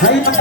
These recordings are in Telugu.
Rama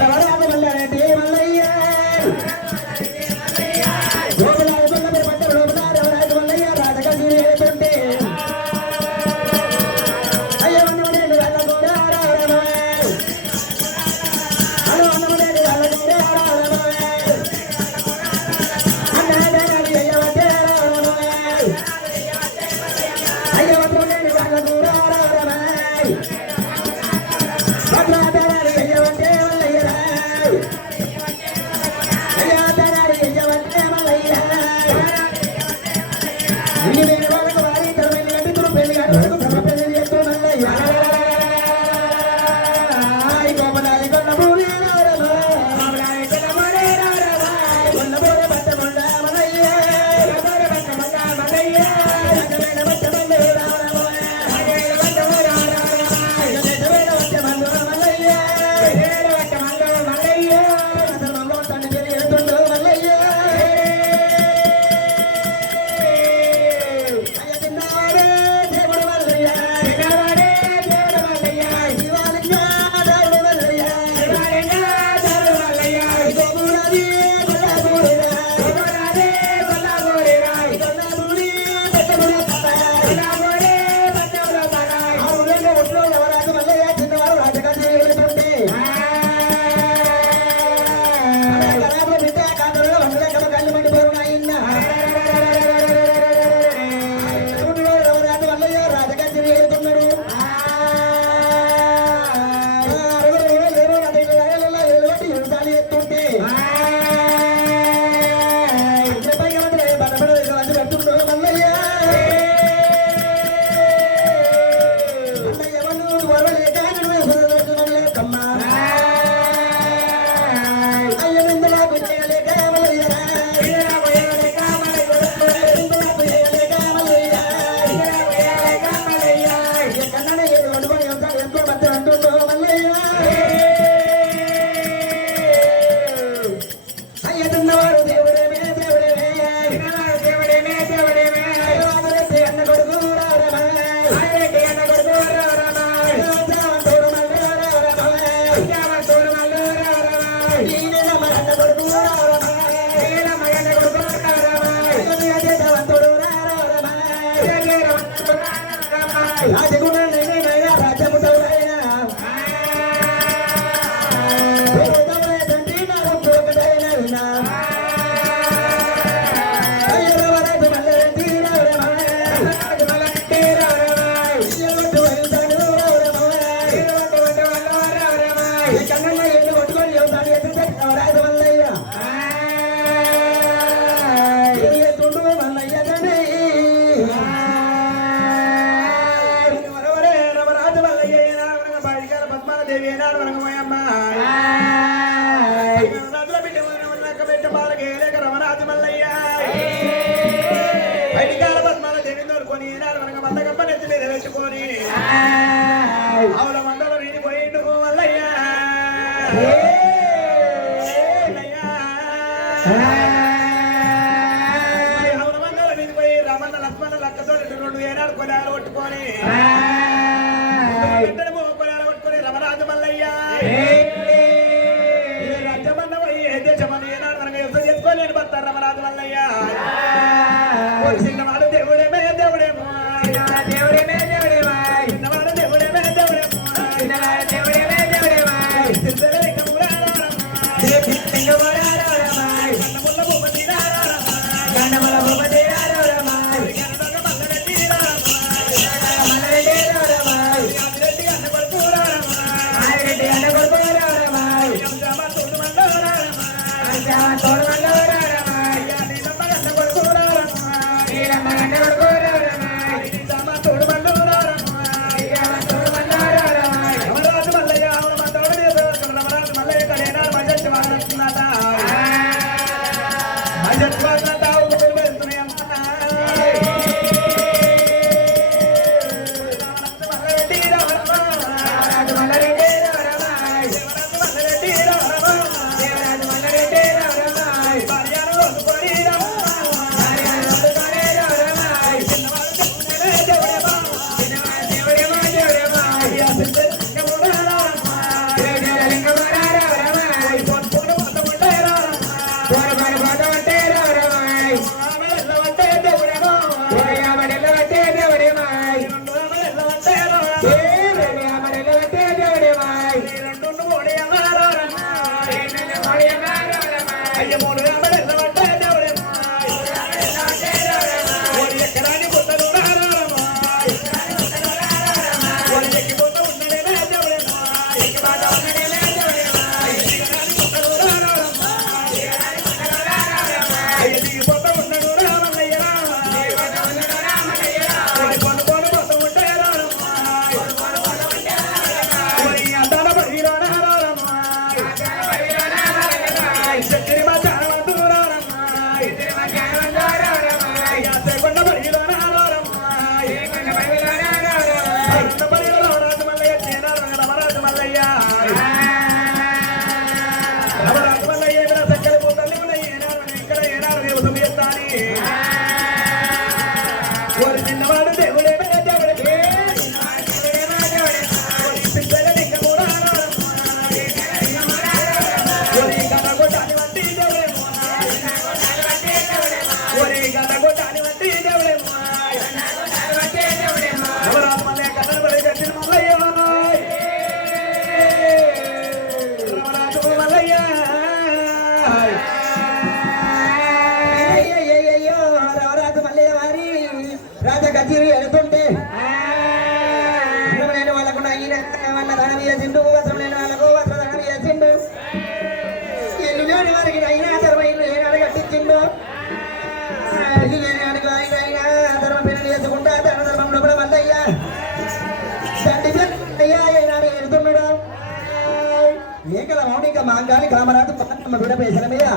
మాంగాలి కామరాజు పక్కన బిడ్డ పేసనమయ్యా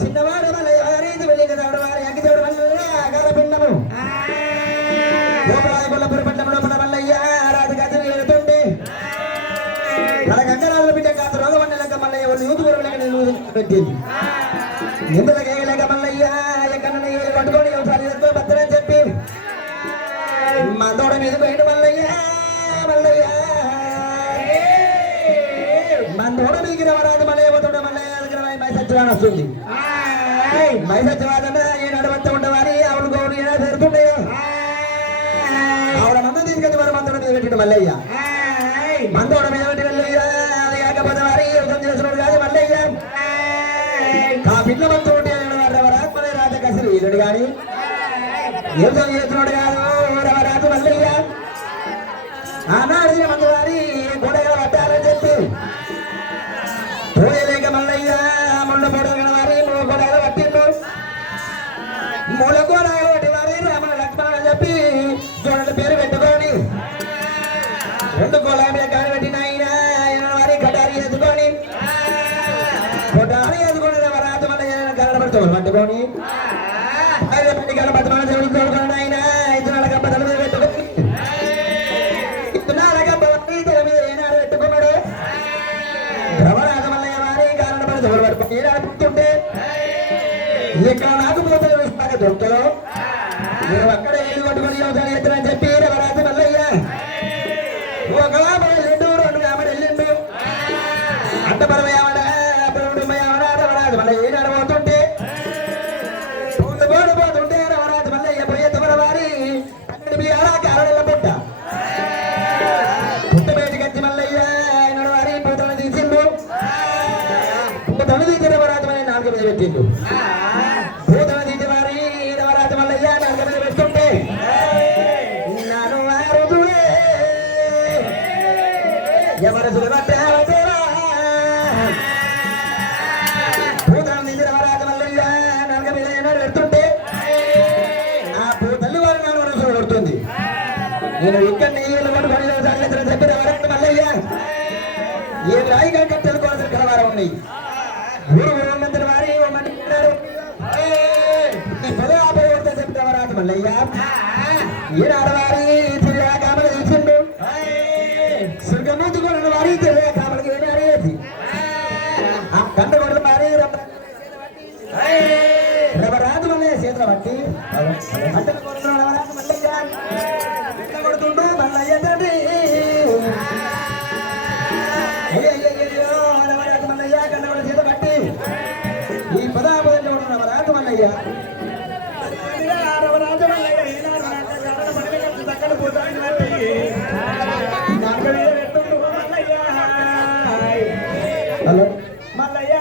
చిన్నవాడు మళ్ళీ వెళ్ళి కదా వారి అగ్గిదేవుడు వల్ల ఆకార పిండము గోపరాజుల పట్టణంలో మల్లయ్య రాజు గదిని వెళుతుంటే మన గంగరాజుల బిడ్డ కాదు రోగ మండలంగా మల్లయ్య వాళ్ళు యూత్ గురువులకి పెట్టింది ఇందులో కేయలేక మల్లయ్య ఎక్కడన్నా పట్టుకొని ఒకసారి భద్రని చెప్పి మా తోడ మీద పోయిండు మల్లయ్య మల్లయ్య మన మీకి రావరాదు మళ్ళీ తోడ మల్లయ్య మైసత్యవాదం వస్తుంది మైసత్యవాదం ఏ నడవంత ఉండవారి ఆవులు గౌరు ఏడా పెరుగుతున్నాయో ఆవిడ మందం తీసుకెళ్తే వారు మందోడ మీద పెట్టిండు మల్లయ్య మందోడ మీద పెట్టి మల్లయ్య అది కాకపోతే వారి యుద్ధం చేసినోడు కాదు మల్లయ్య ఆ పిల్ల మంతోటి రవరాత్మలే రాజ కసరు వీరుడు గాని యుద్ధం చేసినోడు కాదు రవరాజు మల్లయ్య ఆనాడు మంది వారి గొడవలు పట్టాలని చెప్పి పోయలేక మల్లయ్య ముళ్ళ పొడగల వారి గొడవలు పట్టిండు మూల గొడవలు పట్టి వారి రామణ లక్ష్మణ చెప్పి చూడండి పేరు పెట్టుకొని రెండు గొలాబీ కాని పెట్టిన ఆయన వారి గడారి ఎదుకొని గొడారి ఎదుకొని రాజు మల్లయ్య కనబడుతూ పట్టుకొని కనబడుతున్న దేవుడు తోడుకొని ఆయన ఇతరుల గబ్బ తల మీద పెట్టుకొని ఇతరుల గబ్బ తెల మీద ఏనాడు పెట్టుకున్నాడు పడుతుంటే ఇక్కడ నాకు పోతలు వేస్తాక దొరుకుతాడు నేను అక్కడ ఏది పట్టుకొని యోజన ఎత్తునని చెప్పి రవరాజు మల్లయ్య ఒక రెండు రెండు ఆమె వెళ్ళిండు అట్టపరమయ్యామడ రవరాజు మల్లయ్య ఏనాడు పోతుంటే పోతుంటే రవరాజు మల్లయ్య పోయే తమర వారి అక్కడి బియ్యాల కారణల పుట్ట పుట్ట బయటికి వచ్చి మల్లయ్య ఆయన వారి పూతలను తీసిండు పూతను తీసి రవరాజు మల్లయ్య నాలుగు మీద పెట్టిండు పూతను తీసి వారి రవరాజు మల్లయ్య నాలుగు మీద పెడుతుంటే నాను వారుదులే ఎవరు సులభట్టేవా పూతను తీసి రవరాజు మల్లయ్య నాలుగు మీద ఏనాడు పెడుతుంటే ఆ పూతల్లి వారి నాలుగు వరుసలు కొడుతుంది నేను ఇక్కడ నెయ్యిలు పట్టుకొని చెప్పిన వరకు మల్లయ్య ఏ రాయిగా కట్టెలు కొనసలు కలవారం ఉన్నాయి ఊరు మంత్రి వారి మంటారు పదే ఆపై కొడితే చెప్పిన వరాదు మల్లయ్య ఈనాడు వారి తిరిగా కామలు తీసిండు సుర్గమూతి కొన వారి తిరిగా కామలకి ఏనాడు వేసి ఆ కంట కొడుతు వారి రవరాజు మల్లయ్య చేతుల బట్టి అంటలు కొడుతున్నాడు రవరాజు మల్లయ్య ఎట్లా కొడుతుండు మల్లయ్య తండ్రి అయ్యో రవరాజు మల్లయ్య కంట కొడు చేత బట్టి ఈ పదాపదంలో ఉన్న రవరాజు మల్లయ్య రవరాజు మల్లయ్య హలో మల్లయ్య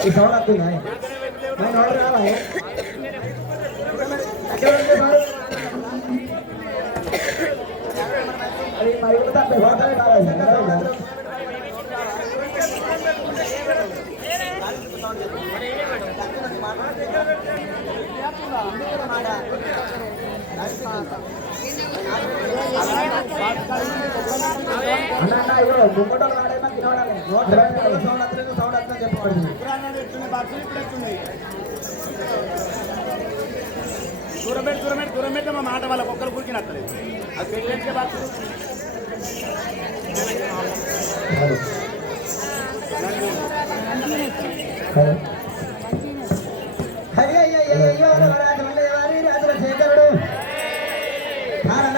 ఈ సౌండ్ వస్తుందా రావా అది మరి గుమ్మటోళ్ళు ఆడేమో తినవాడాలి సౌండ్ వస్తుంది సౌండ్ వస్తుందని చెప్పబడింది దూరం పెట్టి మా మాట వాళ్ళకి ఒక్కరు కూర్చుని వస్తలేదు అది పెట్టే బాక్స్ శేఖరుడు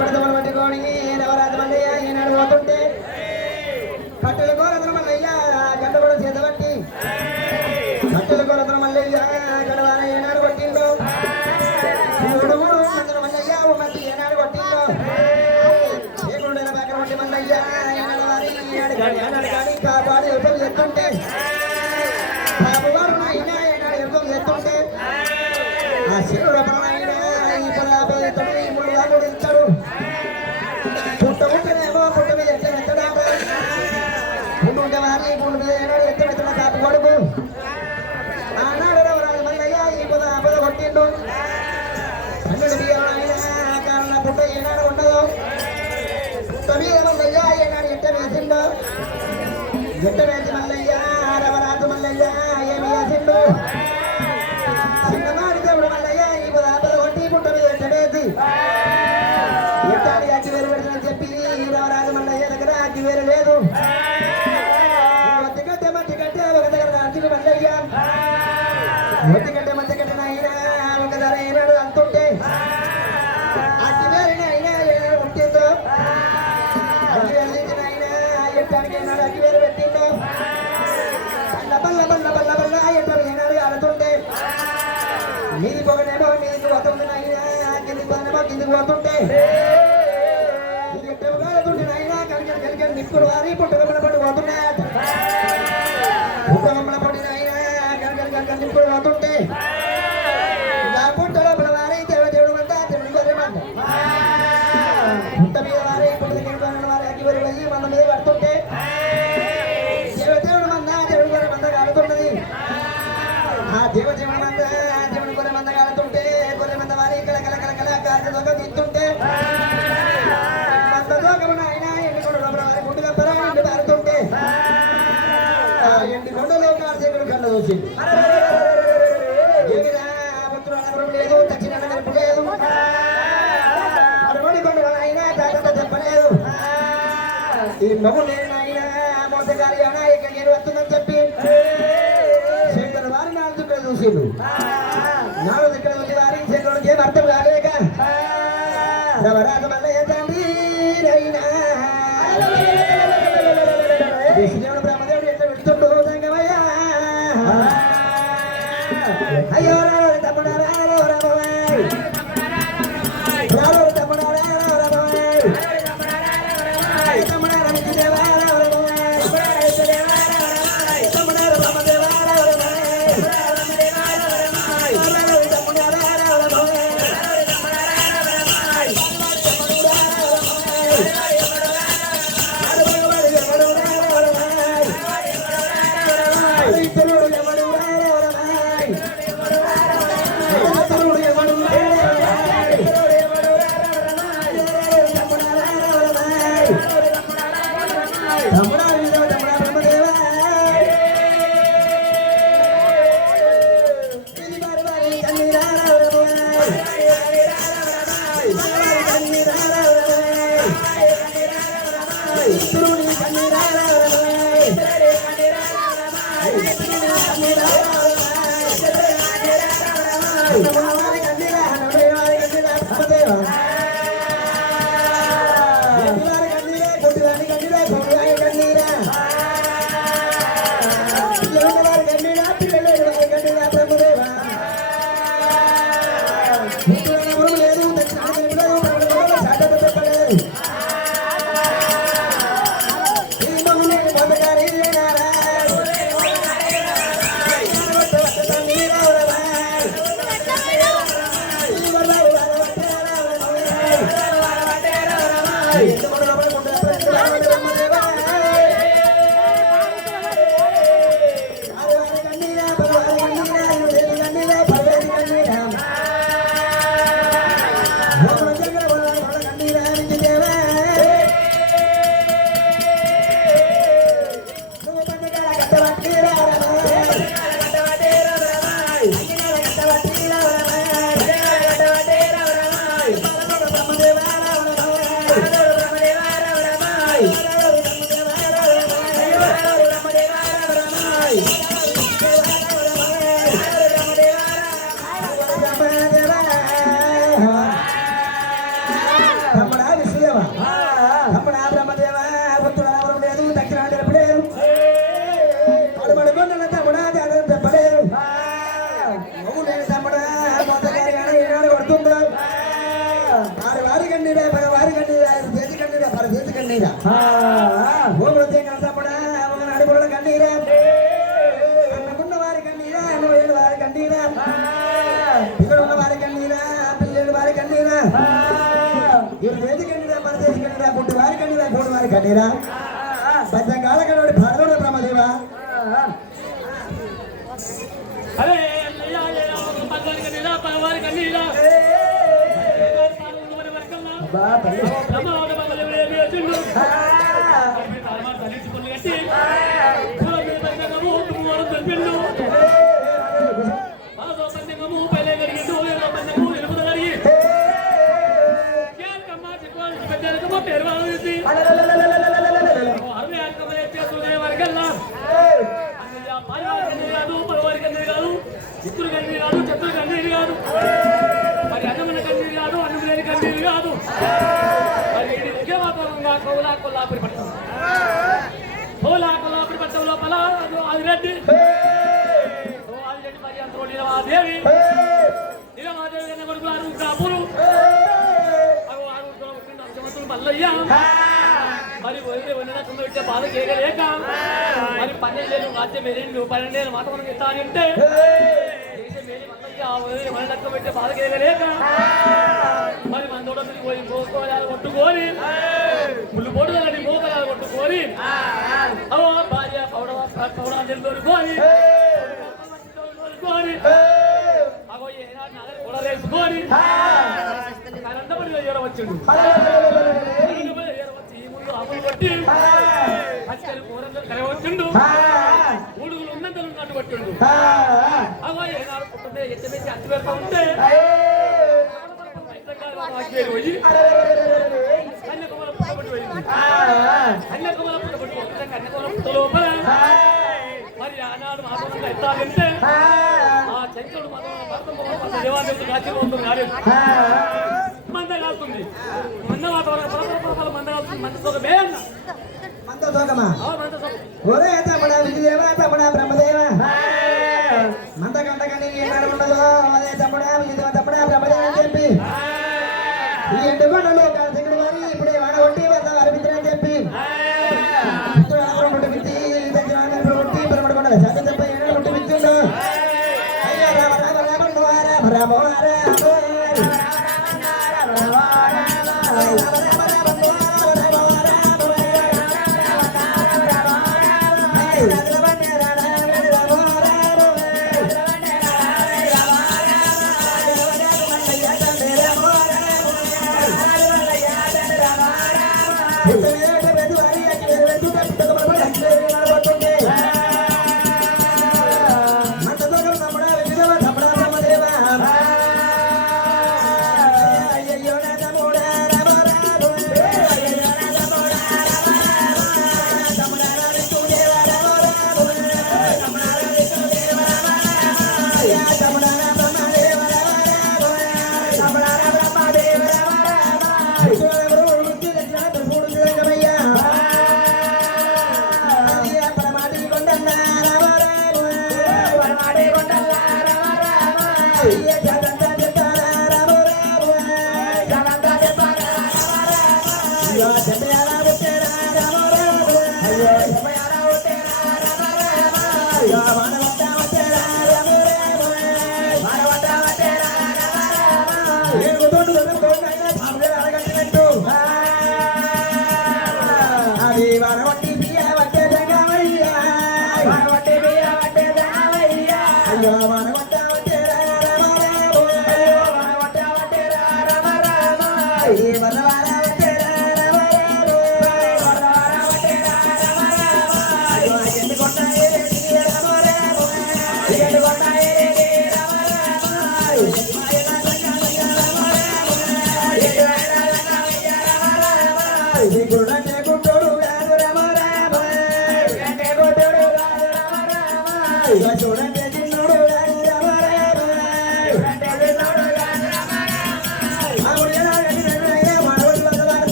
పడతమని పట్టుకొని నవరాత్రి మల్లయ్య ఈనాడు పోతుంటే కట్టెల కోరతను మల్లయ్య గంట కూడా చేతబట్టి కట్టెల కోరతను మల్లయ్య గడవాన ఏనాడు కొట్టిందో మూడు మందులు మల్లయ్య మట్టి ఏనాడు కొట్టిందో ఏకుడైన పక్కన ఉండి మల్లయ్య ఏనాడు వారి ఏనాడు కానీ కాపాడు ఎప్పుడు ఎత్తుంటే బాబువారు నాయన ఏనాడు ఎప్పుడు ఎత్తుంటే ఆ శివుడు ఈ పొలాపై ఈ ముళ్ళు వాడు ఇస్తాడు పుట్టముంటేనేమో పుట్ట మీద ఎట్లా ఎత్తడా పుట్టుంటే వారి పుట్టు మీద ఏనాడు ఎత్తమెత్తన కాపు కొడుకు ఆనాడు రవరాజు మల్లయ్య ఈ పొద కొట్టిండు పన్నెండు బియ్యం అయినా కారణ పుట్ట ఏనాడు ఉండదు పుట్ట మీద మల్లయ్య ఏనాడు ఎట్ట వేసిండు ఎట్ట వేసి మల్లయ్య రవరాజు మల్లయ్య ఏమి వేసిండు చిన్నవాడి దేవుడు మల్లయ్య ఈ పొద కొట్టి పుట్ట మీద ఎట్ట వేసి ఎట్టాడి అగ్గి వేరు పెడతానని చెప్పి రావరాజు మల్లయ్య దగ్గర అగ్గి వేరు లేదు మట్టి కట్టే ఒక దగ్గర అగ్గిని మల్లయ్య మట్టి కట్టే అయినా ఒక ధర అయినాడు అంటుంటే అగ్గి వేరిన అయినా ఏనాడు పుట్టిందో అగ్గి వేరు అయినా ఎట్టానికి ఏనాడు అగ్గి వేరు పెట్టిందో బల్ల ఎట్టాడు ఏనాడు ఆడుతుంటే మీది పొగనేమో మీదికి పోతుంది అయినా కింది పోనేమో కిందికి పోతుంటే నిప్పుడు వారి పుట్టగమ్మల పడి పోతున్నాయి పుట్టగమ్మల పడిన అయినా నిప్పుడు పోతుంటే పుట్టగమ్మల వారి దేవుడు అంట దేవుడి గొర్రెమంట పుట్ట మీద వారి పుట్ట దగ్గర వారి అగ్గి వరి వెళ్ళి మన మీద పడుతుంటే దేవుడు మంద దేవుడి గొర్రె మంద కాలుతున్నది ఆ దేవుడి మంద దేవుడి గొర్రె మంద కాలుతుంటే గొర్రె మంద వారి కల కాజదొక తింటుంటే మంద దోకమున అయినా ఎండి పారుతుంటే ఎండి కొండలో కార్తీకుడు కళ్ళ చూసింది ఏమిరా పుత్రుడు అనవరం లేదు దక్షిణ నగరపు లేదు అడవడి కొండలు అయినా జాగ్రత్త చెప్పలేదు ఈ మగు నేనైనా మోసగారి అయినా ఇక్కడ నేను వస్తుందని చెప్పి శంకరు వారి నాలుగు దిక్కులు చూసిండు నాలుగు దిక్కులు చూసి వారి శంకరుడికి ఏం అర్థం కాలేక రవరాజ మల్లయ్య తండ్రి అయినా దేవుడు బ్రహ్మదేవుడు ఎట్లా వెళ్తుండో సంగమయ్యా అయ్యో రావు తమ్ముడా రావు రాబోయ్ రావు తమ్ముడా రావు రాబోయ్ తమ్ముడా రమికి దేవా రావు రాబోయ్ తమ్ముడా బ్రహ్మదేవా రావు రాబోయ్ తమ్ముడా రావు రాబోయ్ ఓమృతే కంటపడా ఒక నడుపుల కన్నీరా అన్నకున్న వారి కన్నీరా నువ్వేడు వారి కన్నీరా ఇక్కడ ఉన్న వారి కన్నీరా పిల్లలు వారి కన్నీరా ఇరు దేశ కన్నీరా పరదేశ కన్నీరా పుట్టి వారి కన్నీరా కోటి వారి కన్నీరా పంచకాల కన్నోడి భారతోడు బ్రహ్మదేవా అరే పగవారి కన్నీరా పగవారి కన్నీరా చిత్తులు కన్నీరు కాదు చెత్తులు కన్నీరు కాదు మరి అన్నమైన కన్నీరు కాదు అన్నం లేని కన్నీరు కాదు మరి ఇది ఒకే వాతావరణంగా కొల్లాపురి పట్టణం కొల్లాపురి పట్టణం లోపల ఆదిరెడ్డి మరి అంత నీలమాదేవి కన్నా కొడుకులు ఆరు కాపులు అర్చమంతులు మల్లయ్య మరి వనరకంలో ఇచ్చే బాధ చేయలేక మరి 12 రాజ్యం మెరిండు 12 మాట మనం ఇస్తానంటే మనకు పెట్టే బాధ చేయలేక మరి మన తోట పోయి మోకోయాలు కొట్టుకొని పుల్లు పోటుదని మోకయాలు కొట్టుకొని అవో భార్య పౌడాలు దొరుకొని అగో ఏనాడు నగలు కూడా వేసుకొని కరెంటపడి వచ్చిండు అమలు కొట్టి అచ్చలు కూరలు కలవచ్చుండు ఊడుగులు ఉన్నంతలు ఉన్నట్టు పట్టిండు అగో ఏనాడు పుట్టుంటే ఎత్తమేసి అత్తి పెడతా ఉంటే పోయి కన్యాకుమారి పుట్టబట్టి పోయింది కన్యాకుమారి పుట్టబట్టి వస్తే కన్యాకుమారి పుట్ట లోపల మరి ఆనాడు మాత్రం ఎత్తాలంటే ఆ చంద్రుడు మాత్రం దేవాదేవుడు కాచి ఉంటుంది మంద కాస్తుంది మంద వాతావరణం మంద కాస్తుంది మంద సోకమే అన్న మంద సోకమా ఒరే తమ్ముడా విజయదేవా తమ్ముడా బ్రహ్మదేవ మంద కంటకని ఏనాడు ఉండదు అదే తమ్ముడా విజయదేవ తమ్ముడా బ్రహ్మదేవ అని చెప్పి ఈ ఎండుకొండలో కాల్సింగుడు వారి ఇప్పుడే వాడగొట్టి వద్ద అరవిందని చెప్పి రామ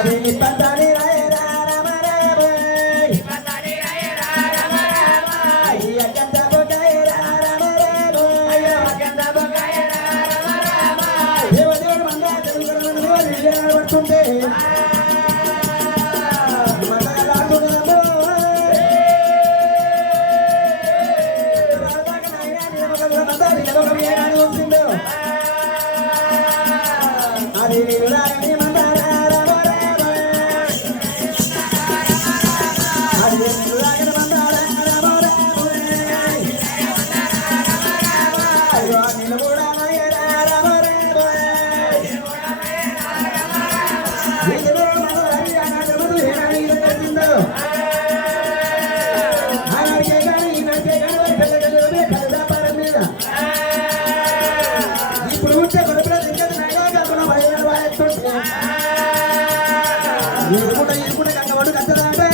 అది నిప్పంతాని రాయరా రామ రామ అయ్య గంట బొకాయరా రామ రామ దేవదేవుడు మందా తెలుగు పడుతుంటే అది నిరులాగని మందార రామ రామ అది నిరులాగని మందార రామ రామ అయ్యో నిన్ను కూడా నాయనా రామ రామ వీధిలో మనవారి అనాథములు ఏనాడు కట్టిందో ఆనాడికే కానీ ఈనాడికే కానీ వారి కళ్ళ కళ్ళ మీద ఇప్పుడు ఉంటే కొడుకులో తిరిగేది నాయనా కాకుండా బయలు వాయిస్తుంటే ఇరుకుంటే కంగబడు కట్టదంటే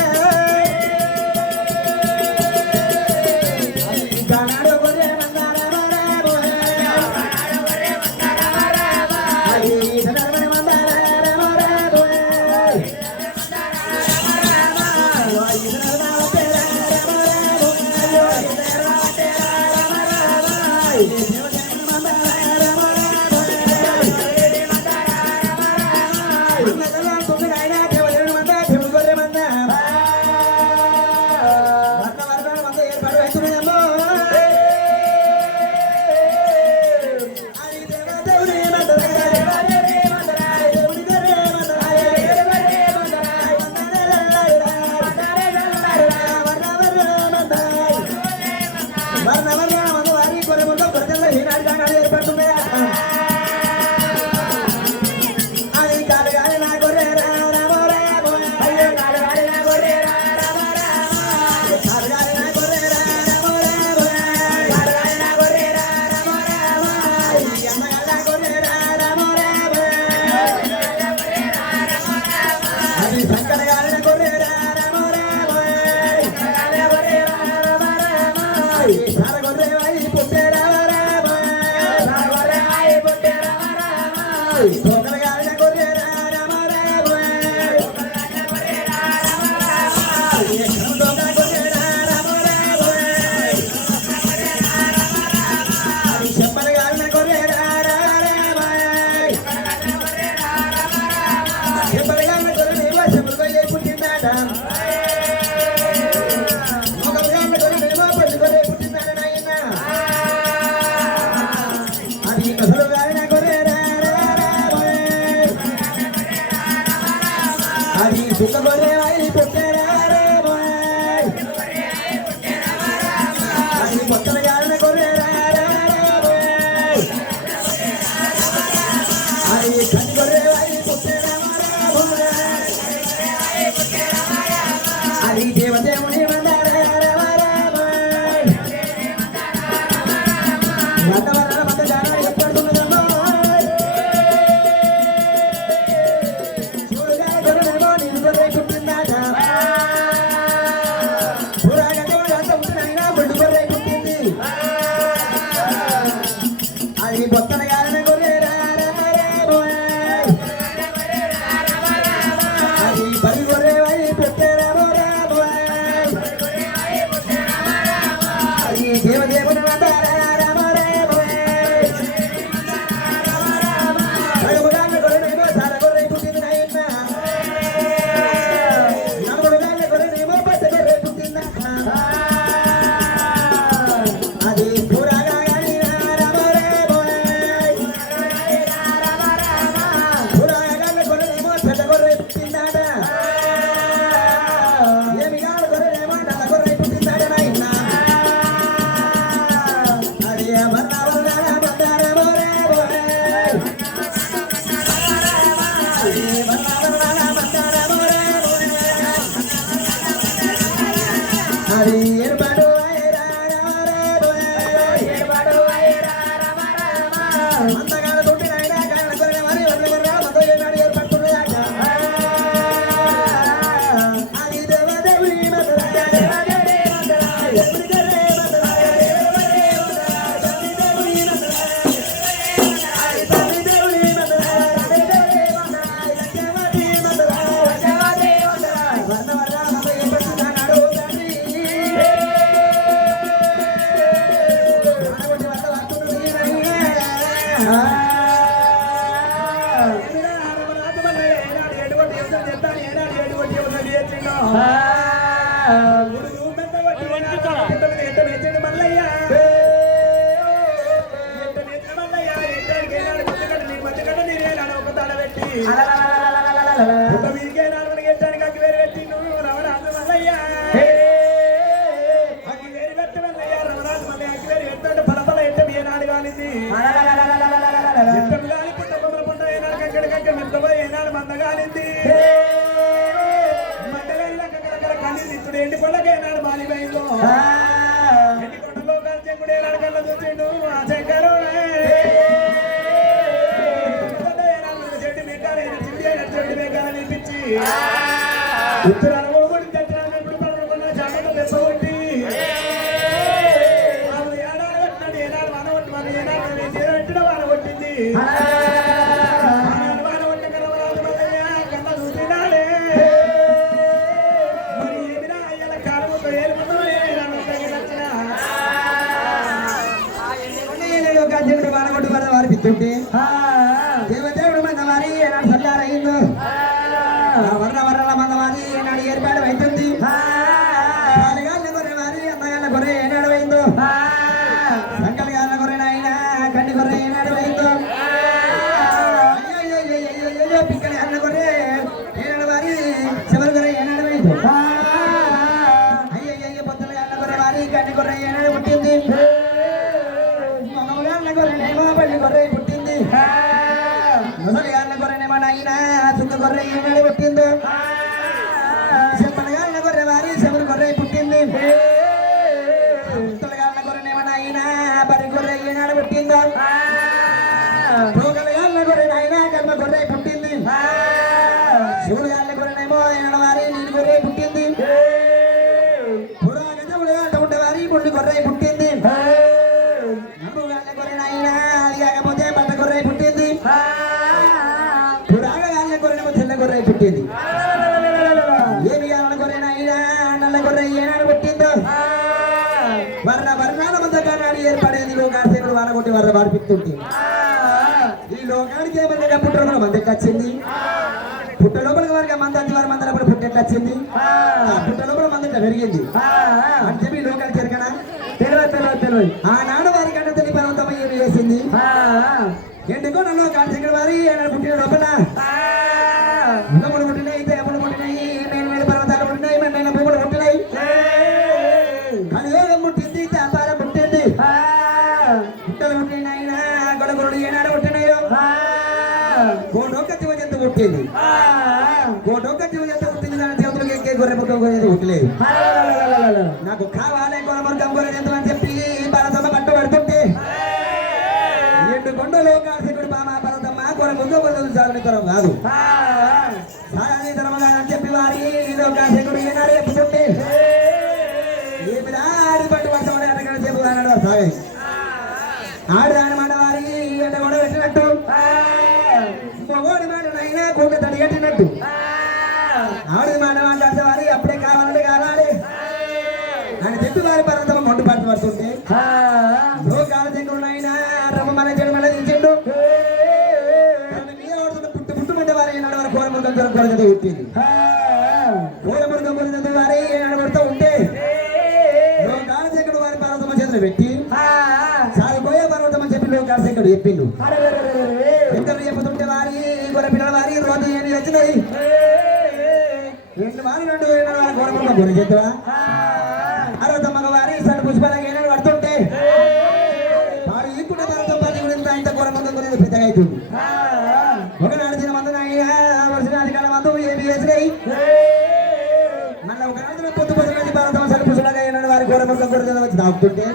కానాడు గొర్రె మందార అది సుఖగొర్రె అయి పుట్టరా అది మొక్కలు గాలిన గొర్రెరా అది కనిగొర్రె అయి పుట్టరా అది దేవదేవుని వాతావరణ మధ్య చాలా ఏర్పడుతున్నదమ్మా అది బొత్తన గాలిన గొర్రెరా అది పరి గొర్రె అయి పుట్టరా అది దేవదేవుని అది ఏర్పాటు మందగాల తోటి నాయన కాయల కొరగా మరి వంద కొరగా మంద ఏనాడు ఏర్పడుతున్నాయట అది దేవదేవుని ఉడుగు మెంత కొట్టి పుట్ట మీద ఎట్ట వేసిండు మల్లయ్య ఎట్ట వేసిన మల్లయ్య ఎట్టానికి ఏనాడు కొత్తగడ్డ నీ మధ్యగడ్డ నీరేనాడు ఒక తాడ పెట్టి పుట్ట మీదికే నాడు మనకి ఎట్టానికి అగ్గి వేరు పెట్టి నువ్వు రవణాథ మల్లయ్య అగ్గి వేరు పెట్టి మల్లయ్య రవణాథ మల్లయ్య అగ్గి వేరు ఎట్టాడు పలపల ఎట్టం ఏనాడు కానింది ఎట్టం కాని పుట్ట బొమ్మల పుట్ట ఏనాడు కక్కడికక్క మెత్తపోయి ఏనాడు మందగాలింది ఇప్పుడు ఎండి కొండకి ఏనాడు బాలిపోయిందో ఎండి కొండలో చెంగుడు ఏనాడు కళ్ళ చూసిండు ఆ శంకరు చెట్టు మేకాలి చెట్టు మేకాలి అనిపించి ఉత్తరాలు కొడుకుని చట్టాలు ఎప్పుడు పడుకున్న జాగ్రత్త తెప్పగొట్టి ఏనాడు కట్టినాడు ఏనాడు వాన కొట్టి మన ఏనాడు పెట్టిన వాన కొట్టింది వాన కొట్టిన కనవరాలు మల్లయ్య కన్న చూసినాడే దేవుడు వానగొట్టు వరద వారిపిస్తుంటే దేవదేవుడు మందవారి ఏనాడు సల్లారయిందో వర్ణ వర్ణల మందవారి ఏనాడు ఏర్పాటు అవుతుంది గాలిగాళ్ళ గొర్రె వారి అందగాళ్ళ గొర్రె ఏనాడు అయిందో సంకల గాళ్ళ గొర్రె నాయన కండి గొర్రె ఏనాడు అయిందో అయ్యో పిక్కడి అన్న గొర్రె ఏనాడు వారి చివరి గొర్రె ఏనాడు అయిందో అయ్యయ్య పొత్తుల గాళ్ళ గొర్రె వారి కండి గొర్రె ఏనాడు పుట్టింది పల్లి గొర్రె పుట్టింది ముసలి గాళ్ళ గొర్రెనేమో నాయన చుక్క గొర్రె ఏనాడు పుట్టిందో చెప్పల గాళ్ళ గొర్రె వారి చెవులు గొర్రె పుట్టింది ముసలి గాళ్ళ గొర్రెనేమో నాయన పరి గొర్రె ఏనాడు పుట్టిందో పోగల గాళ్ళ గొర్రె నాయన కర్మ గొర్రె పుట్టింది శివుడు గాళ్ళ గొర్రెనేమో ఏనాడు వారి నీళ్ళు గొర్రె పుట్టింది పురాగ చెవుడు గాళ్ళ ఉండే వారి పుండి గొర్రె పుట్టింది గొర్రె పుట్టింది ఏమి కావాల గొర్రెన అయినా నల్ల గొర్రె ఏనాడు పుట్టిందో వర్ణ వర్ణాల మంద కానాడు ఏర్పడేది లోకాసేపుడు వానగొట్టి వర్ర వాడిపిస్తుంటే ఈ లోకానికి ఏమన్నా పుట్టడంలో మంద వచ్చింది పుట్ట లోపలికి వరకు మంద అంది వారి మందలప్పుడు పుట్టెట్లు వచ్చింది పుట్ట లోపల మంద పెరిగింది అని చెప్పి లోకానికి ఎరకనా తెలియదు ఆనాడు వారికి అన్న తెలియ పర్వతం ఏమి వేసింది ఎందుకో నన్ను కాల్చగల వారి ఏనాడు పుట్టిన లోపల ఉన్నములు పుట్టినాయి దేములు పుట్టినాయి మేలు పర్వతాలు పుట్టినాయి మెండైన భూములు పుట్టినాయి కలియోగం పుట్టింది వ్యాపారం పుట్టింది పుట్టలు పుట్టినాయి గొడవలు ఏనాడు పుట్టినాయో కోటొక్క జీవ జంతు పుట్టింది కోటొక్క జీవ జంతు పుట్టింది దాని దేవతలకు ఎక్కే గొర్రె ముఖం గొర్రె పుట్టలేదు నాకు కావాలి గొడవలు గొర్రె జంతు అని చెప్పి పరసమ పట్టు పడుతుంటే ఎండు కొండలో కాసేకుడు మామ పర్వతమ్మ కొన ముందు ముందు సాగుని తరం కాదు సాగాని తరమగా అని చెప్పి వారి ఇదో కాసేకుడు ఏనాడు చెప్పుతుంటే ఏమి ఆడి పట్టు పడతామని అక్కడ చెప్పు అన్నాడు సాగాయి ఆడు రాని మాట వారి ఎండ కూడా పెట్టినట్టు మొగోడి మాట అయినా కూట తడి కట్టినట్టు ఆడి మాట మాట్లాడితే వారి అప్పుడే కావాలంటే కావాలి అని చెప్పి వారి పర్వతం మొండు పట్టు పడుతుంటే లోకాల దగ్గర అయినా రమ్మ మన చెడు మన తీసిండు పుట్టు పుట్టుకుంటే వారు ఏనాడు వారు కోరముఖం కొరగత పుట్టింది కోరముఖం కొరగత వారే ఏనాడు పడుతూ ఉంటే లోకాల దగ్గర వారి పర్వతమ చేతులు పెట్టి సాగిపోయే పర్వతం అని చెప్పి లోకాల దగ్గర చెప్పిండు ఇద్దరు చెప్పుతుంటే వారి గొర్రె పిల్లల వారి రోజు ఏమి వచ్చినాయి రెండు వారి రెండు ఏనాడు వారి కోరముఖం కొర చేద్దా అరవత మగవారి సడు పుష్పాలకి ఏనాడు పడుతుంటే వాడు ఈకున్న పర్వతం పది గురించి ఇంత కోరముఖం గురించి పెద్దగా అవుతుంది ఒకనాడు దిన మందు వర్షనాది కాలం మందు ఏమి వేసినాయి మళ్ళీ ఒకనాడు పొద్దు పొద్దునది పర్వతం సడు పుష్పాలకి ఏనాడు వారి కోరముఖం గురించి వచ్చి దాపుతుంటే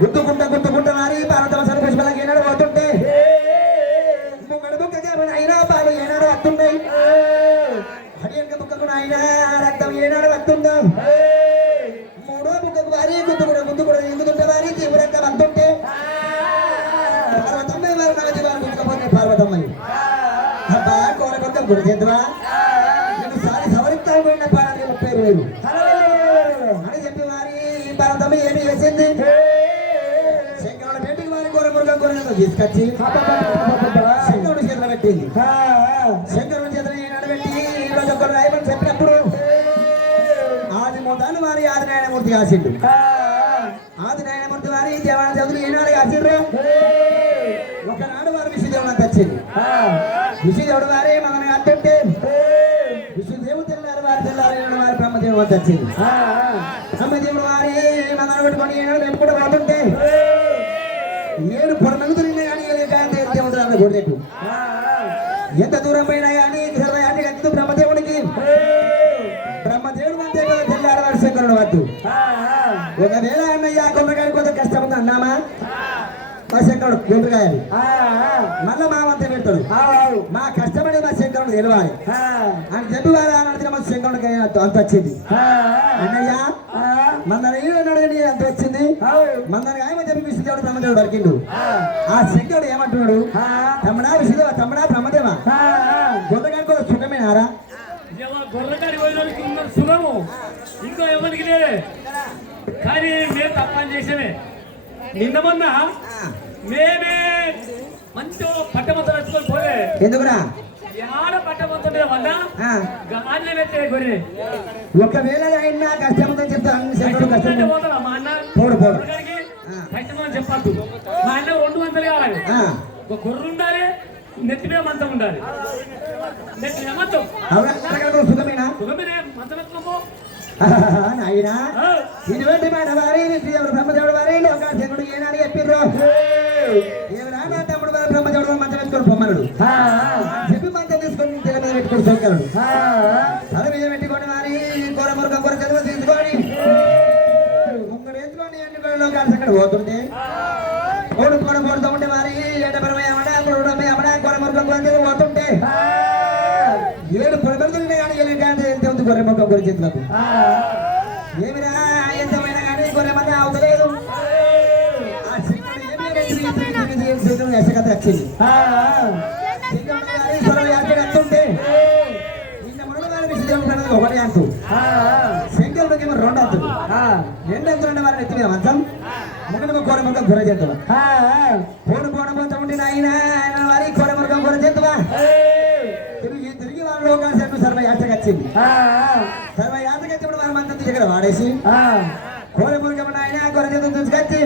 గుర్తుకుంటా వారి పర్వతం సడు పుష్పాలకి ఏనాడు పోతుంటే ముక్కడు బుక్క అయినా పాలు ఏనాడు వస్తున్నాయి హడియక బుక్కకు అయినా రక్తం ఏనాడు వస్తుందో మూడో బుక్కకు వారి గుద్దు కూడా ఇంగుతుంటే వారి తీవ్రంగా వంతుంటే పర్వతమ్మ వారు నవతి వారు గుర్తుకపోతే పర్వతమ్మని అబ్బా కోరకొక్క గుడి చేద్దువా నేను సారి సవరిస్తాను పోయిన పాడాలి 30,000 అని చెప్పి వారి పర్వతమ్మ ఏమి వేసింది శంకరుడు పెట్టుకు వారి కోరమురుగం కోరిన తీసుకొచ్చి శంకరుడు చేతులు పెట్టింది శంకరుడు చేతులు ఏనాడు పెట్టి ఈరోజు ఒకరు రాయమని చెప్పినప్పుడు నారాయణమూర్తి కాసిండు ఆది నారాయణమూర్తి వారి దేవాల చదువులు ఏనాడు కాసిండ్రు ఒకనాడు వారు విష్ణుదేవుడు అంత వచ్చింది విష్ణుదేవుడు వారే మనల్ని అట్టుంటే విష్ణుదేవుడు తెల్లారు వారు తెల్లారు వారి బ్రహ్మదేవుడు అంత వచ్చింది బ్రహ్మదేవుడు వారి మనల్ని పెట్టుకొని ఏనాడు మేము కూడా పోతుంటే 7 పొరమలు తిరిగినా కానీ దేవుడు గొడెట్టు ఎంత దూరం పోయినా కానీ సర్వయాన్ని కట్టు బ్రహ్మదేవుడికి బ్రహ్మదేవుడు అంతే కదా తెల్లారు వారి శంకరుడు వద్దు ఒకవేళ అన్నయ్య కొమ్మకాయలు కొంత కష్టం ఉంది అన్నామా మా శంకరుడు గుండ్రకాయలు మళ్ళా మా వంతే పెడతాడు మా కష్టపడి మా శంకరుడు తెలవాలి అని చెప్పి వారు అడిగిన మా శంకరుడికి అంత వచ్చింది అన్నయ్య మన అడగండి అంత వచ్చింది మన ఆయన చెప్పి విష్ణుదేవుడు బ్రహ్మదేవుడు దొరికిండు ఆ శంకరుడు ఏమంటున్నాడు తమ్ముడా విష్ణుదేవ తమ్ముడా బ్రహ్మదేవ గుండ్రకాయలు కూడా సుఖమేనారా గొర్రెకాడి పోయినోడికి ఉన్న సుఖము ఇంకో ఎవరికి లేదే కానీ మేము తప్పని చేసేమే నిన్న మొన్న మేమే మంచి పట్టమంతా వచ్చుకొని పోలే ఎందుకురా ఆడ పట్టమంతుండే వల్ల గాలి పెట్టే గొర్రె ఒకవేళ ఆయన కష్టంతో చెప్తాను పోతారా మా అన్న కష్టమని చెప్పద్దు మా అన్న 200 కావాలి ఒక గొర్రె ఉండాలి నెత్తి మీద మంచం ఉండాలి నెత్తి మీద మంచం సుఖమేనా సుఖమేనే మంచం ఎత్తుకోపో నాయనా ఇటువంటి మాట వారి విష్ణుదేవుడు బ్రహ్మదేవుడు వారి లోకాశంకుడు ఏనాడు చెప్పిర్రు ఏమన్నా తమ్ముడు వారు బ్రహ్మదేవుడు మంచం పెట్టుకొని పొమ్మనుడు చెప్పి మంచం తీసుకొని తెల మీద పెట్టుకొని శంకరుడు తల మీద పెట్టుకొని వారి కూర మురగ కూర చదువు తీసుకొని ముగ్గురు వేసుకొని ఎన్నుకొని లోకాశంకుడు పోతుంటే ఓడు కూర పోడుతూ ఉంటే వారి ఎండపరమై అమ్మడా కురుడమై అమ్మడా కూర మురగ కూర చదువు పోతుంటే 7 పొరబడుతుంటే కానీ దేవుడు గొర్రె మొక్క గొర్రె చేతులకు ఏమిరా ఎంతమైనా కానీ గొర్రె మంది అవతలేదు వచ్చింది వస్తుంటే నిన్న మొదలు వారి విష్ణుదేవుడు ఒకటి అంటూ శంకరుడికి ఏమో 2 అంతులు 2 అంతులు వారిని ఎత్తి మీద మంచం ముగ్గురు గొర్రె మొక్క గొర్రె చేతులు పోను పోతా ఉంటే ఆయన వారి గొర్రె మొక్క గొర్రె చేతువా తిరిగి వాళ్ళ లోకాశంకు సర్వయాత్రకు వచ్చింది సర్వయాత్రకు వచ్చినప్పుడు వారి మంత్రం దగ్గర వాడేసి కోర మురుగమ్మ ఆయన కొర చేతులు తీసుకొచ్చి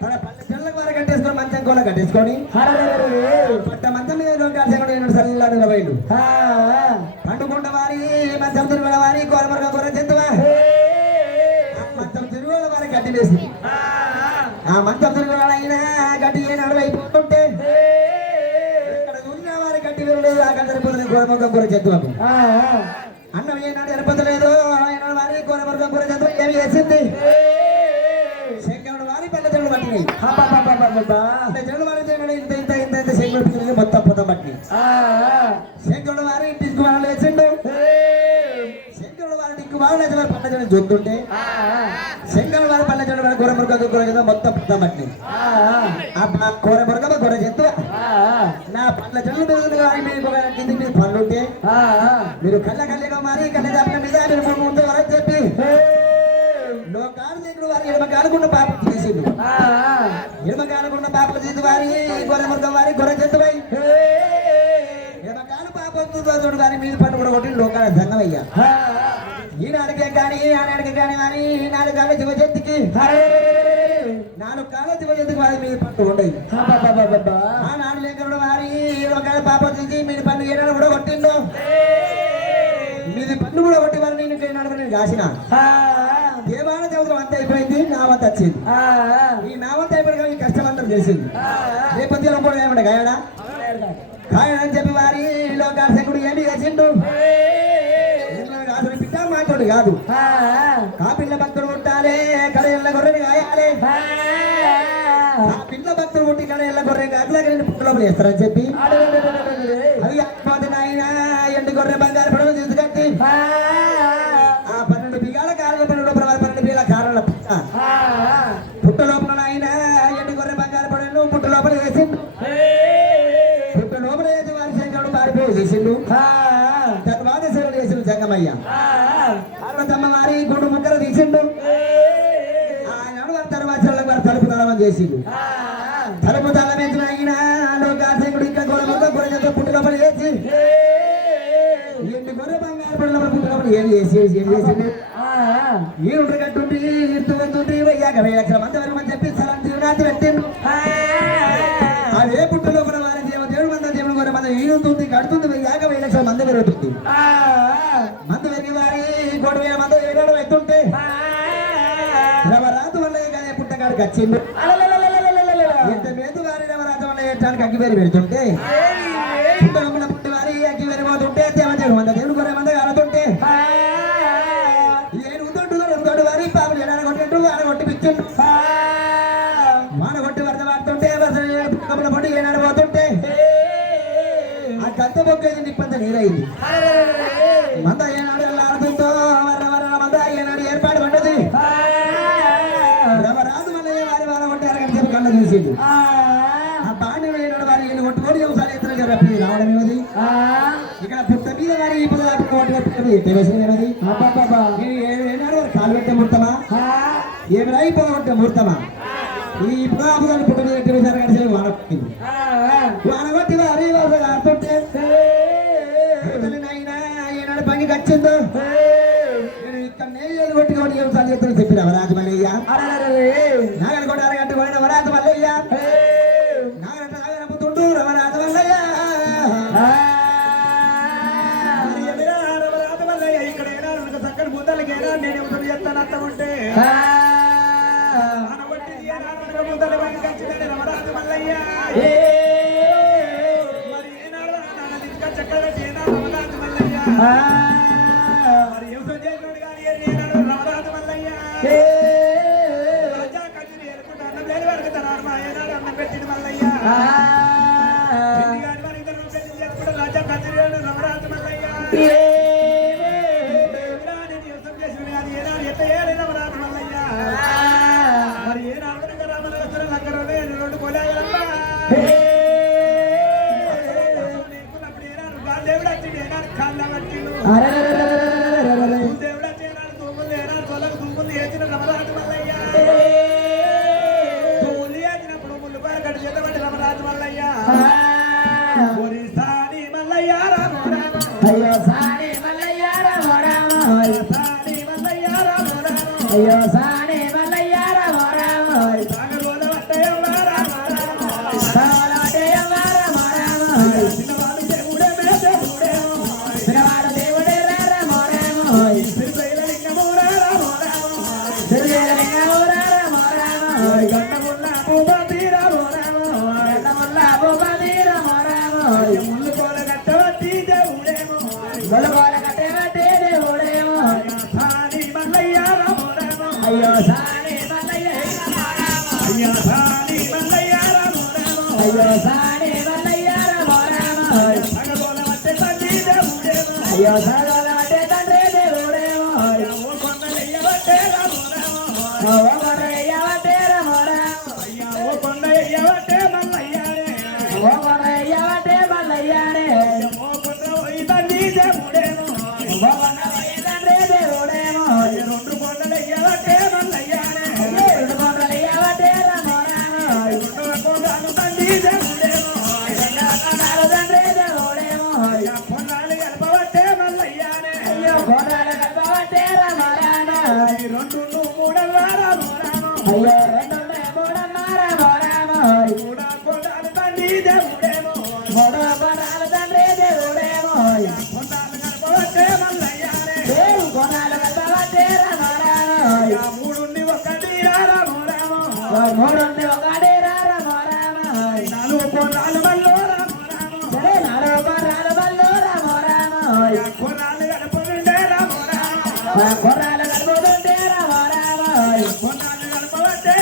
తన పల్లె పిల్లలకు వారు కట్టేసుకొని మంచం కోల కట్టేసుకొని పట్ట మంచం మీద లోకాశంకుడు సల్లాడు నిలబోయిండు పండుకుంట వారి మంచం తిరుగుల వారి కోర మురుగ కొర చేతువా మంచం తిరుగుల వారి గడ్డి వేసి ఆ మంచం తిరుగుల అయినా గడ్డి ఏనాడు అయిపోతుంటే గట్టి వేరులేదు ఆ గంటపోతుంది గోరమొక్క కూర చేద్దాము అన్నం ఏనాడు ఎరపతలేదు ఆయన వారి గోరమొక్క కూర చేద్దాం ఏమి చేసింది శంకరుడు వారి పల్లెటూళ్ళు పట్టినాయి పల్లెటూళ్ళు వారి ఇంత ఇంత ఇంత ఇంత శంకరుడు మొత్తం పొతం పట్టి శంకరుడు వారి ఇంటికి వాళ్ళు వేసిండు శంకరుడు వారి ఇంటికి వాళ్ళు వారి పల్లెటూళ్ళు చూస్తుంటే శంకరుడు వారి పల్లెటూళ్ళు వారి గోరమొక్క కూర చేద్దాం మొత్తం పొతం పట్టి ఆ గోరమొక్క కూర చేద్దాం నా పళ్ళ చెల్లు కింది మీద పళ్ళు ఉంటే మీరు కళ్ళగా మారి కళ్ళ జాపిన మీద మీరు ముందు వరకు చెప్పి లోకాలు దగ్గర వారి ఎడమ కానుకున్న పాపలు చేసిండు ఎడమ కానుకున్న పాపలు చేసి వారి గొర్రె మురుగం వారి గొర్రె చెత్తవై ఎడమ కాను పాపం వారి మీద పట్టు కూడా కొట్టి లోకాల జంగమయ్యా ఈనాడికే కానీ ఆనాడికే కానీ వారి 4 కాళ్ళ శివజంతికి 4 కాళ్ళ శివజంతికి వారి మీద పట్టు ఉండయి ఆ 4 లేఖనుడు వారి లోకాల పాపం చేసి మీది పన్ను ఏనాడు కూడా కొట్టిండు మీది పన్ను కూడా కొట్టి వారు నేను ఏనాడు కాసిన దేవాల దేవతలు అంత అయిపోయింది నా వంత వచ్చింది ఈ నా వంత అయిపోయి కష్టమంతా చేసింది రేపొద్దులో కూడా ఏమంటే గాయడా గాయడని చెప్పి వారి లోకాశంకుడు ఏంటి చేసిండు అసలు పిట్ట మాతోడు కాదు ఆ పిల్ల భక్తుడు ఉంటాలే కడ ఎల్ల గొర్రెని కాయాలి ఆ పిల్ల భక్తుడు పుట్టి కడ ఎల్ల గొర్రె కాదు పుట్టలో వేస్తారని చెప్పి అది కాకపోతే ఆయన ఎండు గొర్రె బంగారు పడవ తీసుకట్టి ఆ 12 బిగాల కారణం 12 బిగాల కారణం పుట్ట లోపల ఆయన ఎండు గొర్రె బంగారు పడవను పుట్ట లోపల వేసి పుట్ట లోపల వేసి వారి శంకరుడు పారిపోయి చేసిండు తర్వాత సేవలు చేసిండు జంగమయ్య పార్వతమ్మ వారి గుండు ముక్కలు తీసిండు ఆయన తర్వాత వారి తలుపు తలమని చేసిండు తలుపు తలమేసిన ఆయన లోకాశంకుడు ఇంకా గొడవ గొడవతో పుట్టు లోపల వేసి ఏంటి గొర్రె బంగారు పనులు పుట్టినప్పుడు ఏం చేసింది ఈ ఉండ్రి కట్టుండి ఇటు వంతుండి 50 లక్షల మంది వరకు అని చెప్పి స్థలం తిరునాటి పెట్టిండు అదే పుట్ట లోపల వారి దేవుడు మంది దేవుడు గొర్రె మంది ఈడుతుంది కడుతుంది 50 లక్షల మంది పెరుగుతుంది మంది పెరిగి వారి 1,000 మంది ఏడాడు ఎత్తుంటే రవరాజు వల్ల కానీ పుట్టగాడికి వచ్చిండు ఎంత మేదు వారి రవరాజు వల్ల ఏటానికి అగ్గివేరి పెడుతుంటే పుట్టగమ్మల పుట్టి వారి అగ్గివేరి పోతుంటే దేవదేవుడు మంద దేవుడు గొర్రె మంద ఆడుతుంటే ఏడుగుతుంటు వారి పాపలు ఏడాడ కొట్టిండు ఆడ కొట్టి పిచ్చిండు వాన కొట్టి వరద పడుతుంటే పుట్టగమ్మల పొట్టి ఏనాడు పోతుంటే ఆ గంత బొగ్గేది నిప్పంత నీరైంది మంద ఏనాడు ఆడుతుందో వర వర మంద ఏనాడు ఏర్పాటు పడ్డది రవరాజు వల్ల వారి వార కొట్టి అరగంట చెప్పి కళ్ళ చూసిండు ఆ బాణ్యం ఏనాడు వారి వీళ్ళు కొట్టుకోడి ఒకసారి ఎత్తులు రప్పి రావడం ఏమది ఇక్కడ పుట్ట మీద వారి ఈ పద తెలిసినది ఏనాడు కాలు పెట్టే ముహూర్తమా ఏమి అయిపోగొట్టే ముహూర్తమా ఈ పురాపుదాన్ని పుట్ట మీద ఎట్టి గడిచి వాన కొట్టింది వాన కొట్టి వారి ఆడుతుంటే ఏనాడు పనికి వచ్చిందో ఇక్కడ నేలు కొట్టుకోండి ఏమిసారి ఎత్తులు చెప్పి రవరాజు మల్లయ్య నాగన కొట్టి అరగంట పోయిన రవరాజు మల్లయ్య నాగంట నాగనమ్ముతుండు రవరాజు మల్లయ్య రవరాజు మల్లయ్య ఇక్కడ ఏనాడు చక్కని ముద్దలకైనా నేను ఎవరు చెప్తాను అర్థం ఉంటే ముద్దల పనికి వచ్చిందని రవరాజు మల్లయ్య మరి ఏనాడు చక్కగా పెట్టి ఏనాడు రవరాజు మల్లయ్య మరి ఎవరు చేసినాడు కానీ ఏనాడు రవరాజు మల్లయ్య రాజా కజిని ఏరుకుంటూ అన్నం లేని వారికి తన ఏనాడు అన్నం పెట్టింది మల్లయ్య రాజా కజిని రవరాజు మల్లయ్య ఏనాడు ఎత్త ఏడు రవరాజు మల్లయ్య మరి ఏనాడు రామరాజు లక్కరోడు రెండు కొలాయలమ్మా దేవుడు వచ్చిండు ఏనాడు కాళ్ళ పట్టిండు దేవుడు వచ్చి ఏనాడు తూములు ఏనాడు కొలకు తూములు వేసిన రమరాజు మల్లయ్య తూములు వేసినప్పుడు ముళ్ళు పాల గడి చేత పట్టి రమరాజు మల్లయ్య సాని మల్లయ్య రామ అయ్యో సాని మల్లయ్య రామ సాని మల్లయ్య రామ అయ్యో సాని మల్లయ్య రామ సాగరోల వట్టయ్యమ్మ రామ చిన్నవాడు దేవుడే మే దేవుడేమో చిన్నవాడు దేవుడే రామ శ్రీశైలలింగము రామ గట్టముల్ల భూపతి రామ భూపతి రామ ముళ్ళు కోల గట్టవట్టి దేవుడేమో గొలగోల కట్టేవటే దేవుడేమో సాని మల్లయ్య రామ అయ్యో సాని మల్లయ్య అయ్యా సాని మల్లయ్య రామ అయ్యో సాని మల్లయ్య రామ సాగరోల వట్టే తండ్రి దేవుడేమో అయ్యో సాగోల అంటే తండ్రి దేవుడేమో ఓ కొండలయ్య వట్టే రామ ఓ గొర్రెయ్యవటే రామ అయ్యా ఓ కొండయ్య వట్టే మల్లయ్యనే ఓ గొర్రెయ్యవటే మల్లయ్యనే ఓ కొండ పోయి తండ్రి దేవుడేమో ఓ గొర్రెయ్య తండ్రి దేవుడేమో రెండు కొండలయ్య వట్టే మల్లయ్యనే రెండు గొర్రెయ్యవటే రామ రెండు కొండలు తండ్రి దేవుడేమో తండ్రి దేవుడేమో పొన్నాలు గడపవట్టే మల్లయ్యనే అయ్యో గొర్రెల కట్టవటే రామ ఈ రెండు మూడల రామ అయ్యో రెండు మూడన్నార రామ మూడ కొండలు తండ్రి దేవుడేమో మూడు గొర్రెల తండ్రి దేవుడేమో పొన్నాలు గడపవట్టే మల్లయ్యనే దేవు కొనాలు కట్టవటే రామ మూడుండి ఒకటి రామ మూడుంది ఒకటి రామ నాలుగు కొండలు మల్లో రామ సరే నాలుగు గొర్రెలు బళ్ళు రామ కొన్నాళ్ళు గడపనుండే రామ గొర్రెలు కలుపుతుంటే రామ కొన్నాళ్ళు గడపవట్టే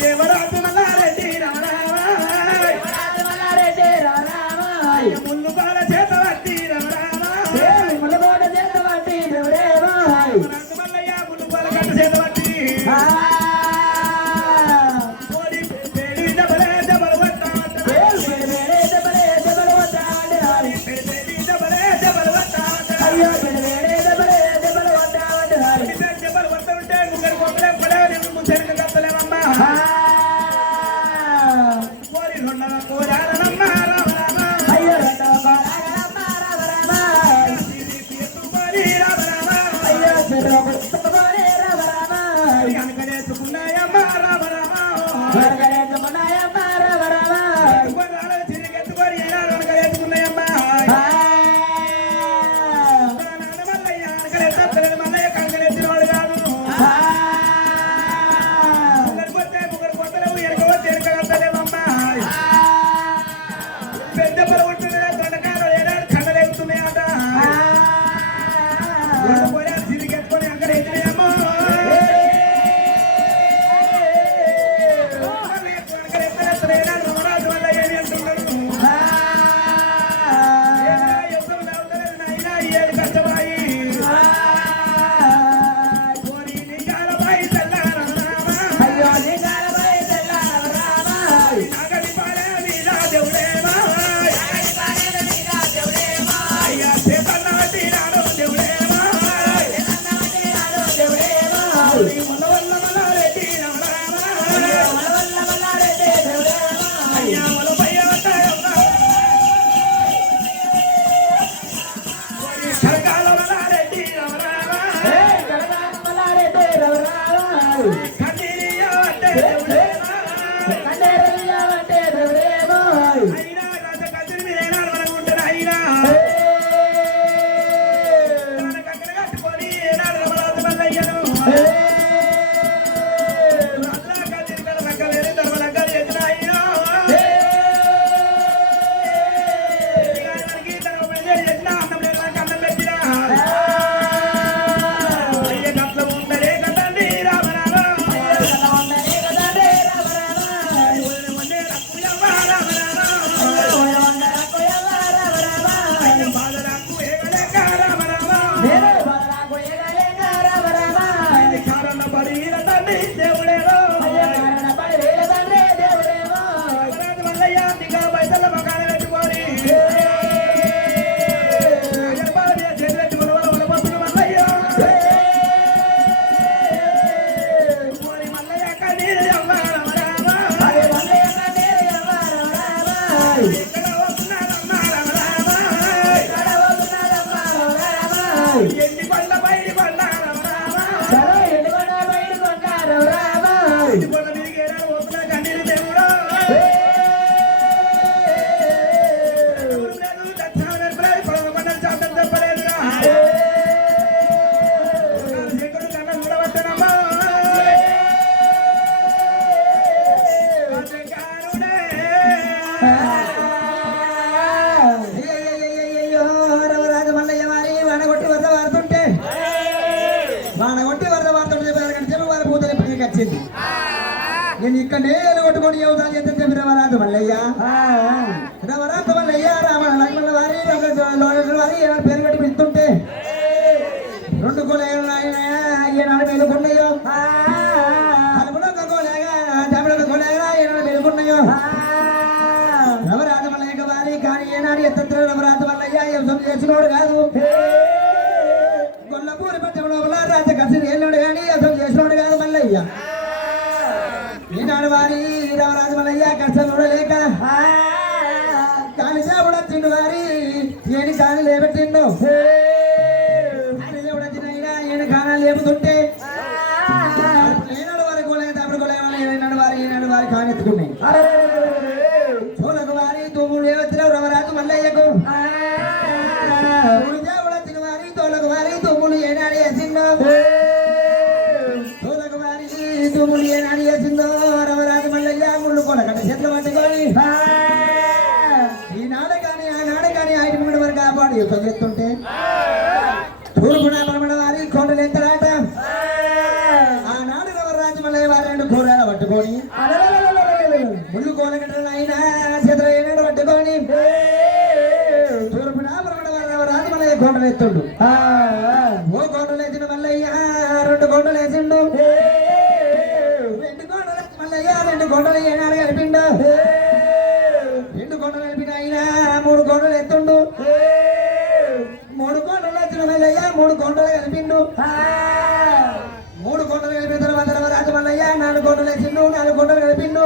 దేవరాజు మల్లారెడ్డి ముళ్ళు బాల చేత వట్టి మల్లయ్య ముళ్ళు బాల కట్ట చేత వట్టి నేను ఇక్కడనే కొట్టుకొని యువతాలు ఎంత రవరాజు మల్లయ్య రవరాజు మల్లయ్య రామ లక్ష్మణ వారి వారి పేరు కట్టి పిలుతుంటే 2 కోలేలు అయ్యనాడు మేలుకున్నాయో అడుగుడొక కోలేగా తమిళొక కోలేగా ఏనాడు మేలుకున్నాయో రవరాజు మల్లయ్య వారి కానీ ఏనాడు ఎత్తంత్ర రవరాజు మల్లయ్య యువతం చేసినోడు కాదు గొల్లపూరి పట్టణంలో రాజ కసి ఏళ్ళోడు కానీ యువతం చేసినోడు కాదు మల్లయ్య ఈనాడు వారి రామరాజు మల్లయ్య కష్టం చూడలేక కాని దేవుడు వచ్చిండు వారి ఏని కాని లేబెట్టిండు దేవుడు వచ్చిన ఏని కానాలు లేపుతుంటే ఏనాడు వారి కోలే తప్పుడు కోలే ఈనాడు వారి కానెత్తుకున్నాయి చోలకు వారి తూముడు వచ్చిన రామరాజు మల్లయ్యకు దేవుడు వచ్చిన వారి తోలకు వారి తూములు ఏనాడు వేసిండు తూములు ఏనాడు వేసిందో రవరాజు మల్లయ్య ముళ్ళు కొనకట చెట్లు పట్టుకొని ఈనాడు కానీ ఆనాడు కానీ ఆయన ముందు వరకు కాపాడు యుద్ధం చేస్తుంటే తూర్పున పడమడ వారి కొండలు ఎత్తరాట ఆనాడు రవరాజు మల్లయ్య వారి 2 కూరలు పట్టుకొని ముళ్ళు కోలగట్టలు అయినా చేతులు ఏనాడు పట్టుకొని తూర్పు రాజు మల్లయ్య కొండలు ఎత్తుండు ఓ కొండలు వేసిన మల్లయ్య 2 కొండలు వేసిండు 2 కొండలు మల్లయ్య 2 కొండలు ఏనాడు కలిపిండు 2 కొండలు కలిపిన అయినా 3 కొండలు ఎత్తుండు 3 కొండలు వచ్చిన మల్లయ్య 3 కొండలు కలిపిండు 3 కొండలు కలిపిన తర్వాత రాజు మల్లయ్య 4 కొండలు వేసిండు 4 కొండలు కలిపిండు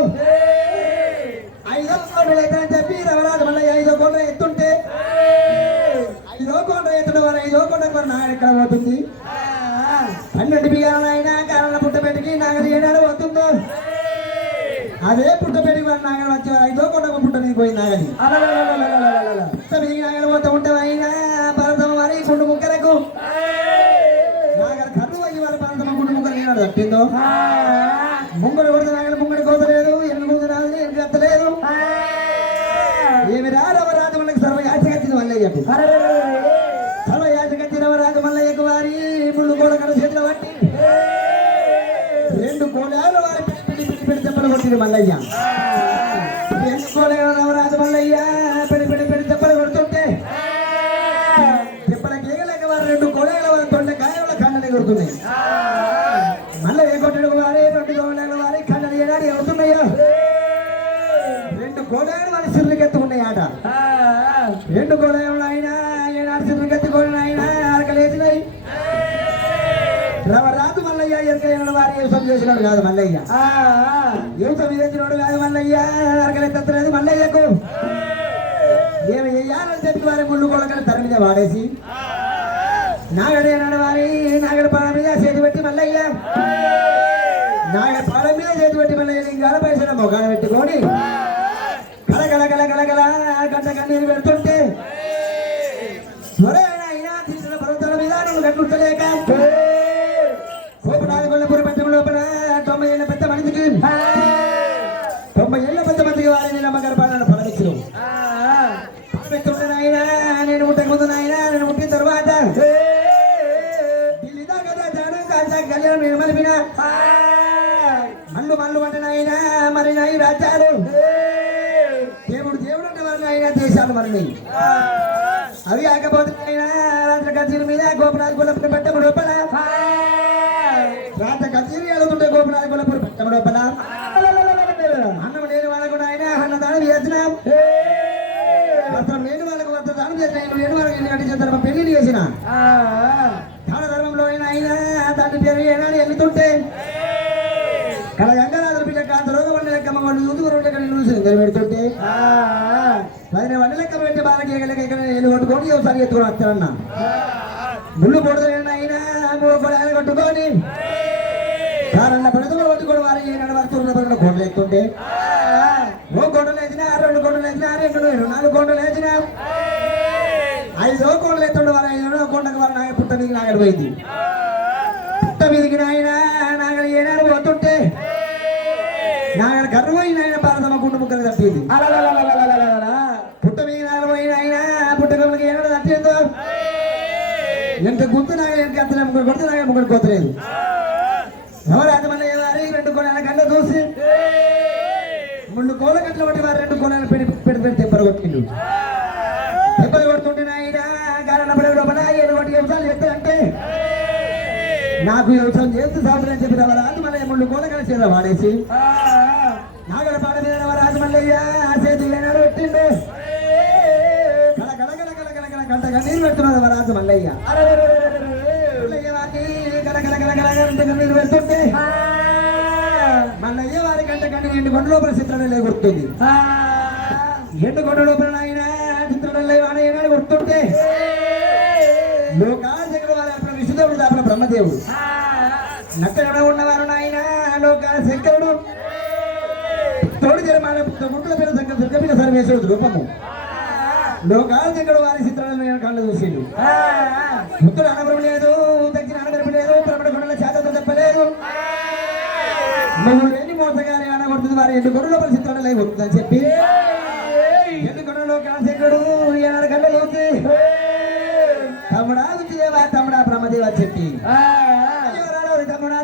5వ కొండలు ఎత్తని చెప్పి రవరాజు మల్లయ్య 5వ కొండలు ఎత్తుంటే 5వ కొండ ఎత్తడం వారు 5వ కొండ మరి నాగడు ఎక్కడ పోతుంది 12 బియ్యాలు అయినా కారణం పుట్టపెట్టికి నాగడు ఏనాడు పోతుందో అదే పుట్టపెట్టి వారు నాగడు వచ్చేవారు 5వ కొండ పుట్ట మీద పోయి నాగని పుట్ట మీద నాగడు పోతూ ఉంటే అయినా పరదమ వారి గుండు ముక్కలకు నాగడు కర్రు అయ్యి వారి పరదమ గుండు ముక్కలు ఏనాడు తప్పిందో ముంగడు కొడితే నాగడు ముంగడి కోతలేదు ఎన్ని ముందు రాదు ఎన్ని ఎత్తలేదు ఏమి రాజు మనకి సర్వయాచకచ్చింది మల్లయ్యకు సర్వయాచకచ్చిన రాజు మల్లయ్యకు వారి ముళ్ళు కూడా కడ చేతులు పట్టి 2 కోలాలు వారి పిడి తెప్పలు కొట్టింది మల్లయ్య 2 కోలాలు రాజు మల్లయ్య పిడి తెప్పలు కొడుతుంటే తెప్పల కేగలేక వారు 2 కోలాల వారి తొండ కాయల కన్నని కొడుతున్నాయి మల్లయ్య కొట్టడు వారి 2 కోలాల వారి కన్నని ఏడాడి అవుతున్నాయో 2 కోలాలు వారి సిర్రుకెత్తుకున్నాయి ఆట 2 కోలాలు అయినా ఏనాడు సిర్రుకెత్తుకొని అయినా అరకలేసినాయి రాజు మల్లయ్య ఎరకైన వారి యువసం చేసినాడు కాదు మల్లయ్య యువసం ఇదేసినాడు కాదు మల్లయ్య అరకలెత్తలేదు మల్లయ్యకు ఏమి చెయ్యాలని చెప్పి వారి ముళ్ళు కొడకని తర మీద వాడేసి నాగడేనాడు వారి నాగడ పాల మీద చేతి పెట్టి మల్లయ్య నాగడ పాల మీద చేతి పెట్టి మల్లయ్య లింగాల పైసల మొగాలు పెట్టుకొని కలకల గంట కన్నీరు పెడుతుంటే త్వరైన అయినా తీసిన పర్వతాల మీద నువ్వు కట్టులేక కోపనాది కొల్లపూరి పట్టణం లోపల 90 ఏళ్ళ పెద్ద మనిషికి 90 ఏళ్ళ పెద్ద మందికి వారిని నమ్మగారు పాలన ఫలమిచ్చును నాయనా నేను ముట్టక ముందు నాయన నేను ముట్టిన తర్వాత ఢిల్లీ దాకా కళ్యాణం నేను మలిపిన మళ్ళు అంటే నాయన మరి నాయి రాజ్యాలు దేవుడు అంటే వారిని అయినా దేశాలు మరిని అవి కాకపోతే రాత్రి కచేరి మీద గోపనాథ్ కొల్లపూరి పట్టణం లోపల రాత్రి కచేరి అడుగుతుంటే గోపనాథ్ కొల్లపూరి పట్టణం లోపల అన్నం లేని వాళ్ళకు ఆయన అన్నదానం చేసినాం అసలు నేను వాళ్ళకు దానం చేసిన నేను వాళ్ళకి ఎన్ని గంట చేస్తారు పెళ్లి చేసిన దాన ధర్మంలో అయినా దాని పేరు ఏనాడు వెళ్తుంటే కళ గంగరాజుల పిల్ల కాంత రోగం వండి లెక్కమ్మ వాళ్ళు యూతుకు 2 ఎకరాలు చూసి పెడుతుంటే 10 వండి లెక్క పెట్టి బాగా ఇక్కడ నేను కొట్టుకొని ఒకసారి ఎత్తుకొని వస్తానన్నా ముళ్ళు పొడుదలైన అయినా 3 కొడాలు కొట్టుకొని కారన్న పడుతులు కొట్టుకొని వారు ఏనాడు వారు తూర్పు కొండలు ఎత్తుంటే 1 కొండలు వేసినా 2 కొండలు వేసినా 4 కొండలు వేసినా 5వ కొండలు ఎత్తుండే వారు 5వ కొండకు వారు నాగ పుట్ట మీదకి నాగడు పోయింది పుట్ట మీదకి నాయన నాగడు ఏనాడు పోతుంటే నాగడు కర్రు పోయిన ఆయన భారతమ్మ గుండు ముక్కలు తప్పింది పుట్ట మీద నాగడు పోయిన ఆయన పుట్టకమ్మకి ఏనాడు తప్పిందో ఎంత గుంతు నాగ ఎంత ముగ్గురు కొడితే నాగ ముగ్గురు కోతలేదు ఎవరాజు మల్లయ్య వారి 2 కోణాల కళ్ళ చూసి 3 కోల గట్ల బట్టి వారు 2 కోణాలు పెడి తెప్పలు కొట్టిండు తెప్పలు కొడుతుంటే నాయన కారణ పడే లోపల 7 కోటి వ్యవసాయాలు చెప్తారంటే నాకు వ్యవసాయం చేస్తూ సాగుతుందని చెప్పి రాజు మల్లయ్య 3 కోల కళ్ళ చేత వాడేసి నాగడ పాట మీద రాజు మల్లయ్య చేతి ఏనాడు పెట్టిండు గంట కన్నీరు పెడుతున్నారు రాజు మల్లయ్య కన్నీరు పెడుతుంటే మల్లయ్య వారి గంట కన్నీరు 2 కొండ లోపల చిత్రడల్లే కొడుతుంది 2 కొండ లోపల ఆయన చిత్రడల్లే వాడ ఏనాడు కొడుతుంటే లోకాశంకరుడు వారి అప్పుడు విష్ణుదేవుడు దాపల బ్రహ్మదేవుడు నక్కడ ఉన్నవారు నాయన లోకాశంకరుడు తోడు జరమాల ముట్టుల పేరు సంకర దుర్గపిన సర్వేశ్వరుడు రూపము లోకాశంకరుడు వారి చిత్రాలను కళ్ళు చూసిండు ముత్తుడు అనవరం లేదు దక్షిణ అనవరం లేదు ప్రబడ కొండల చేతతో చెప్పలేదు నువ్వు లేని మోసగారి అనగొడుతుంది వారి 2 కొండ లోపల చిత్రాలు కొడుతుందని చెప్పి 2 కొండలో కాశంకరుడు ఏనాడు కళ్ళ చూసి తమ్ముడా విజయవా తమ్ముడా బ్రహ్మదేవ చెప్పి తమ్ముడా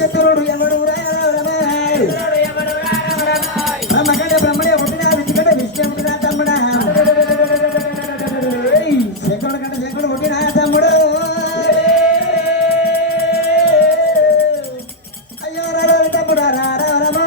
చతురుడు ఎవడు బ్రహ్మకంటే బ్రహ్మడే పుట్టినా విష్ణుకంటే విష్ణు పుట్టినా తమ్ముడా శంకరుడు కంటే శంకరుడు పుట్టినా తమ్ముడు అయ్యో రారా తమ్ముడా రారా రమో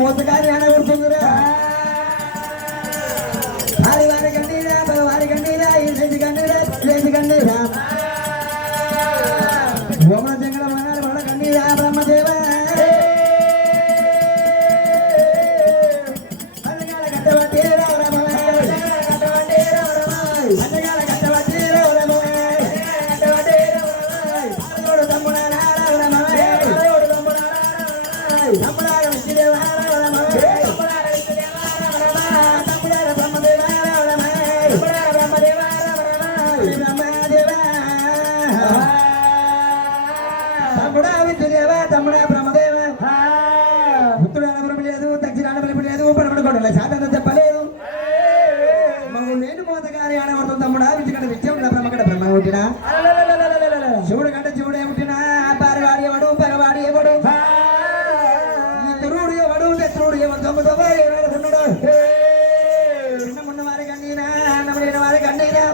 మోసగారి అన కొడుతుందిరా వారి గండిరా వారి గండిరా లేచి గండిరా లేచి గండిరా భూమన జంగల మనాల మన గండిరా బ్రహ్మదేవ అన్నగాల కట్టవటే రామ కట్టవటే రామ అన్నగాల కట్టవటే రామ కట్టవటే రామ తమ్ముడా రామ తమ్ముడా విష్ణుదేవా తమ్ముడా బ్రహ్మదేవ ఉత్తరాన పిలుపు లేదు దక్షిణాన పిలుపు లేదు పడబడుకోవడం శాతంతో చెప్పలేదు మమ్మ నేను మోతగారి ఆడబడుతుంది తమ్ముడా విజయకంటే విజయం బ్రహ్మకంటే బ్రహ్మ పుట్టినా శివుడు కంటే శివుడే పుట్టినా పారవాడి ఎవడు పగవాడి ఎవడు ఈ తురుడు ఎవడు శత్రుడు ఎవడు దొంగ ఏనాడుకున్నాడు చిన్నమున్న వారి కన్నీరా నమ్మలేని వారి కన్నీరా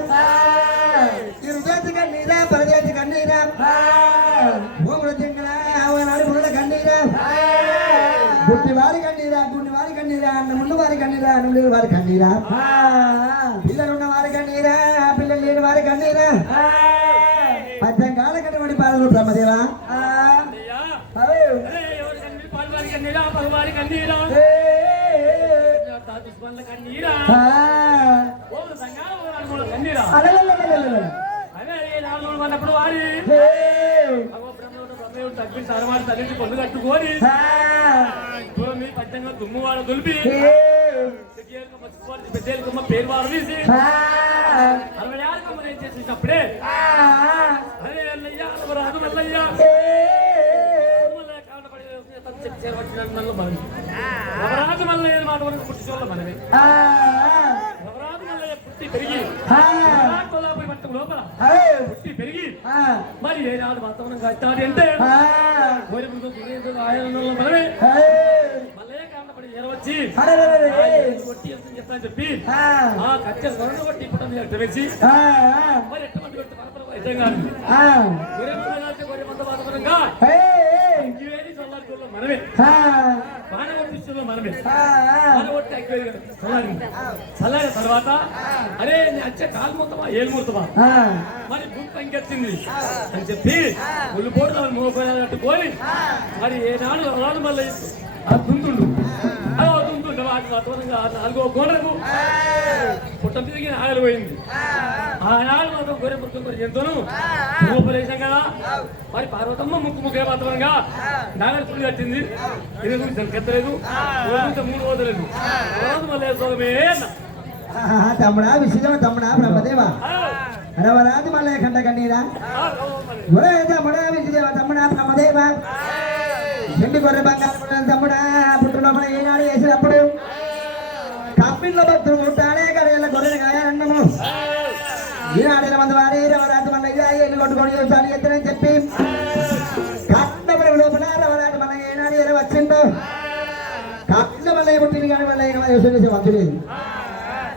ఇరు చేతి కన్నీరా పరచేతి కన్నీరా భూముల జింగల ఆవనాడు పురుల కన్నీరా గుట్టి వారి కన్నీరా గుండి వారి కన్నీరా అన్నముళ్ళు వారి కన్నీరా అన్నములు వారి కన్నీరా పిల్లలున్న వారి కన్నీరా పిల్లలు లేని వారి కన్నీరా పద్దెం కాల కట్టబడి పాలలు బ్రహ్మదేవా అన్నప్పుడు వారి తగ్గిన సరవాడు తల్లిని పొందు కట్టుకొని పచ్చంగా దుమ్మువాడ దులిపి పెద్దమ్మ పేరు వారు తీసి 60 ఏళ్ళ ఏం చేసేటప్పుడే అరే అల్లయ్యా రాదు మల్లయ్యా నవరాజు మల్లయ్య మాట వరకు పుట్టి చూడాలి మనమే నవరాజు మల్లయ్య పుట్టి పెరిగి లోపల పుట్టి పెరిగి మరి ఏనాడు వాతావరణం కట్టాలి అంటే మనమే మల్లయ్య కారణపడి ఏరవచ్చి కొట్టి చెప్తాను చెప్పి ఆ కచ్చ గొర్రెను కొట్టి పుట్టింది అట్ట వేసి మరి ఎటువంటి కొట్టి పరపర అయితే కాదు గొర్రె మంద వాతావరణంగా మనమే పానగొట్టిస్తుల్లో మనమే పానగొట్టి చల్లారిన తర్వాత అరే నీ అచ్చే కాలు మొత్తమా ఏలు మొత్తమా మరి గుంపు ఇంకెత్తింది అని చెప్పి ఒళ్ళు పోటు మోపేయాలి కట్టుకొని మరి ఏనాడు రాడు మళ్ళీ ఆ దుంతుండు దుంతుండు వాటి వాతావరణంగా 4వ కోనకు పుట్ట తిరిగి ఆగలు పోయింది ఆనాడు మాత్రం గొర్రె పుట్టుకొని ఎంతోను రూపలేశాం కదా మరి పార్వతమ్మ ముక్కే వాతావరణంగా నాగరి పుల్లి కట్టింది ఇది కెత్తలేదు 3 వదలేదు మళ్ళీ సోగమే తమ్ముడా విషయం తమ్ముడా బ్రహ్మదేవ రవరాజు మళ్ళీ కంట కన్నీరా ఒరే తమ్ముడా విషయదేవ తమ్ముడా బ్రహ్మదేవ ఎండి గొర్రె బంగారు తమ్ముడా పుట్టులోపల ఏనాడు వేసినప్పుడు కప్పిల్లో భక్తులు పుట్టాడే కడేళ్ళ గొర్రెలు కాయాలన్నము ఈనాడు మంది వారి రవరాజు మల్లయ్య ఎన్ని కొట్టుకొని చూసాను ఎత్తనని చెప్పి కట్టబడి లోపల రవరాజు మల్లయ్య ఏనాడు ఎలా వచ్చిందో కట్ల మల్లయ్య పుట్టింది కానీ మల్లయ్య చేసే వంతు లేదు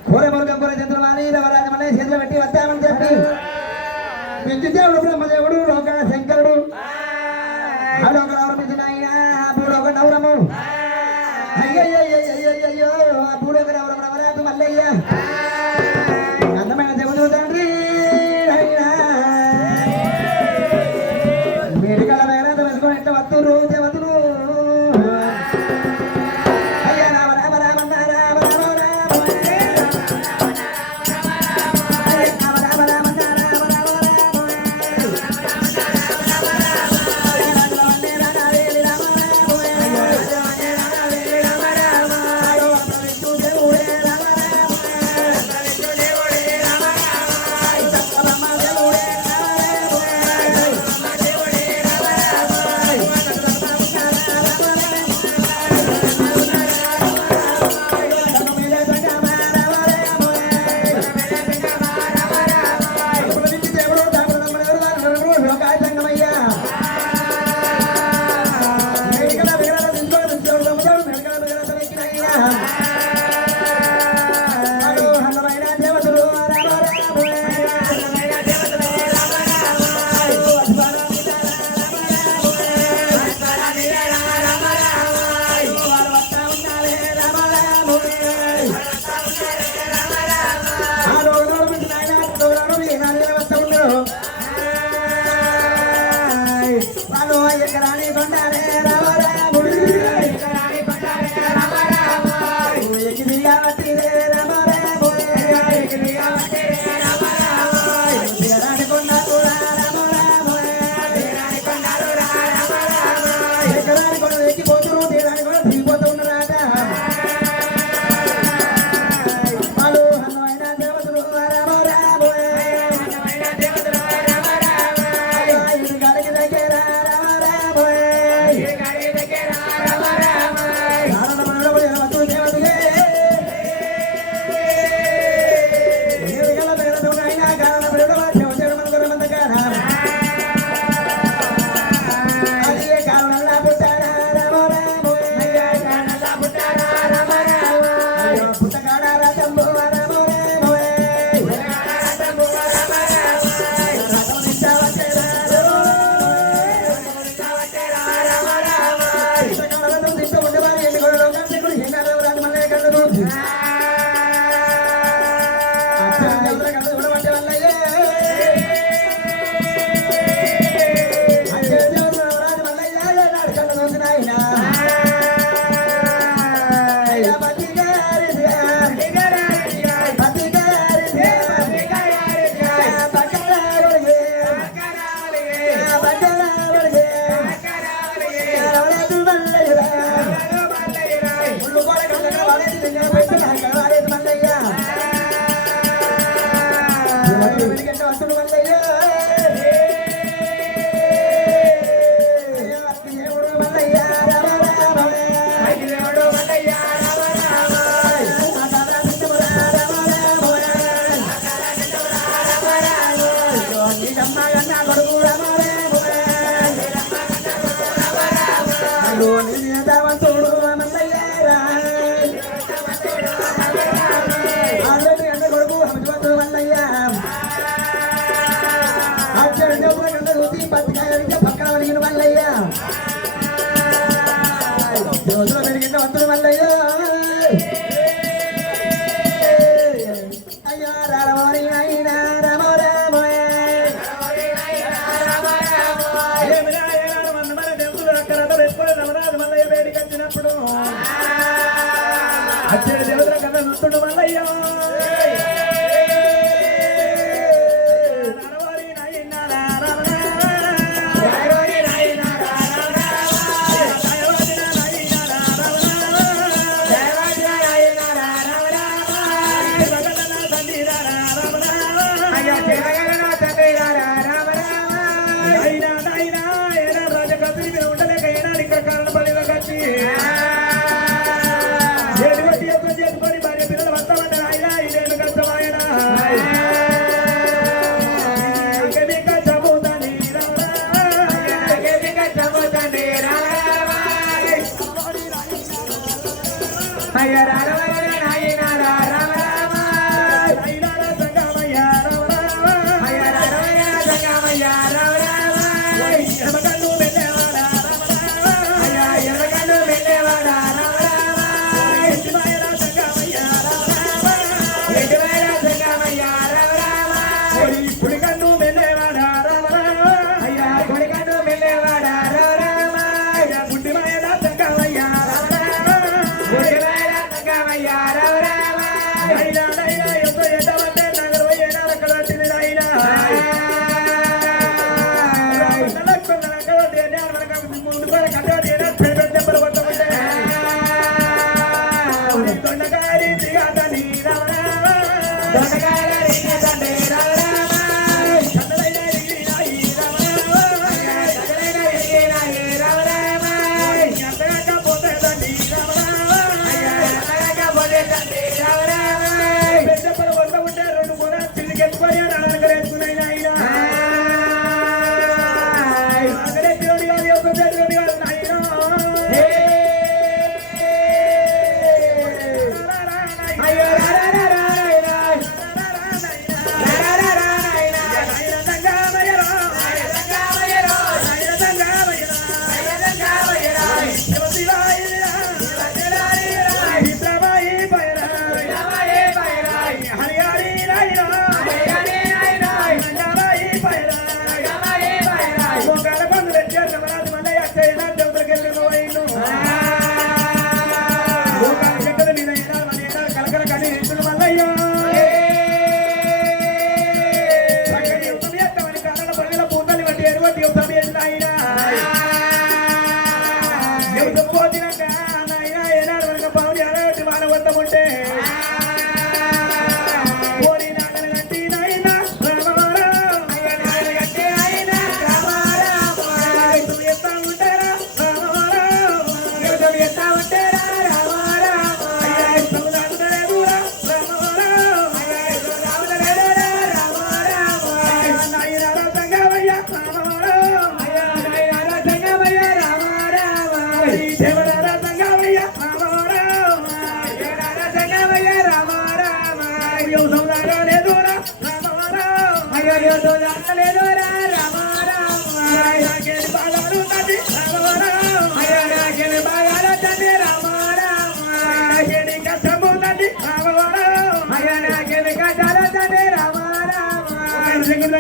కూర మురుగం కూర చంద్రులు మాని రవరాజు మల్లయ్య చేతిలో పెట్టి వస్తామని చెప్పి విద్యుదేవుడు బ్రహ్మదేవుడు లోక శంకరుడు అదొక నవరమించిన ఆయన పూడొక నవరము అయ్యయ్యో పూడొక నవరం రవరాజు మల్లయ్య అందమైన దేవుడు తండ్రి వేడికల వేరేత వేసుకొని ఎట్లా వత్తురు దేవతులు అయ్యా రామ రామ రామ రామ రామ భగవంతుడు మల్లయ్య అయ్యా రామోరి నాయన రామ రామ రమరాజు మల్లయ్య బయటికి వచ్చినప్పుడు అచ్చడి దేవతల కథ చూస్తుడు మల్లయ్య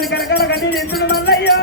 కనకాల కన్నీ చేస్తున్న మల్లయ్యో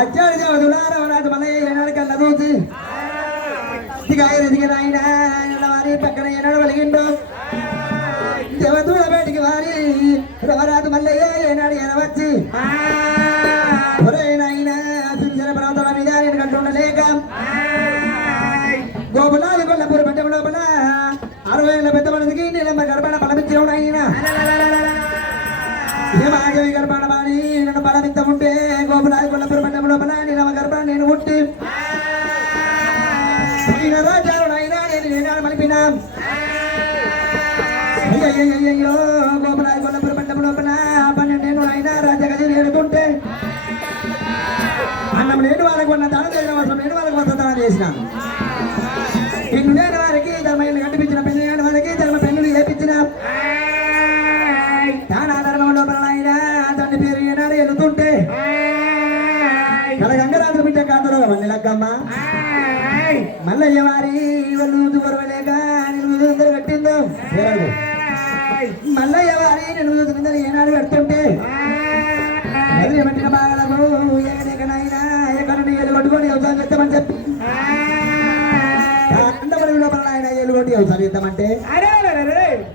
అచ్చాడు దేవుడు రామరాజు మల్లయ్య ఏనాడు కన్నా రోజు ఇక ఉసిరికాయ ఎదిగిన ఆయన వారి పక్కన ఏనాడు వెలిగిండు దేవదూడ బయటికి వారి రవరాజు మల్లయ్య ఏనాడు ఎనవచ్చి నాయన సించన పర్వతాల మీద నేను కంటుండలేక గోపులాది కొల్లపూరు పట్టం లోపల 60 ఏళ్ళ పెద్ద మనకి నేనమ్మ గర్భాన బలమిచ్చిన ఆయన ఏమాగవి గర్భాన బాని నన్ను బలమిత్తముంటే గోపులాది కొల్లపూరు పట్టం లోపల నేనమ్మ గర్భాన నేను పుట్టి రాజాడు అయినా నేను ఏనాడు మలిపినా అయ్యో గోపులాది కొల్లపూరు పట్టం లోపల 12 అయినా రాజగది నేడుతుంటే అన్నం లేని వాళ్ళకు ఉన్న దానం చేసిన అవసరం లేని వాళ్ళకు మొత్తం దానం చేసిన పెన్ను లేని వారికి ధర్మయ్యలు కట్టిపించిన పెన్ను లేని వారికి ధర్మ పెన్నులు చేపించిన దానా ధర్మం లోపల ఆయన తండ్రి పేరు ఏనాడు వెళుతుంటే కలగంగరాజు బిడ్డ కాదురో మల్లెలక్కమ్మ మల్లయ్య వారి వాళ్ళు వరవలేక నిలువుందరు కట్టిందో మల్లయ్య వారి నిలువుందరు ఏనాడు కడుతుంటే పెట్టిన బాగలకు ఎక్కడెక్కడైనా ఎక్కడ ఎల్లు కొట్టుకొని వ్యవసాయం చేద్దామని చెప్పి అందరి లోపల ఆయన ఎల్లు కొట్టి వ్యవసాయం చేద్దామంటే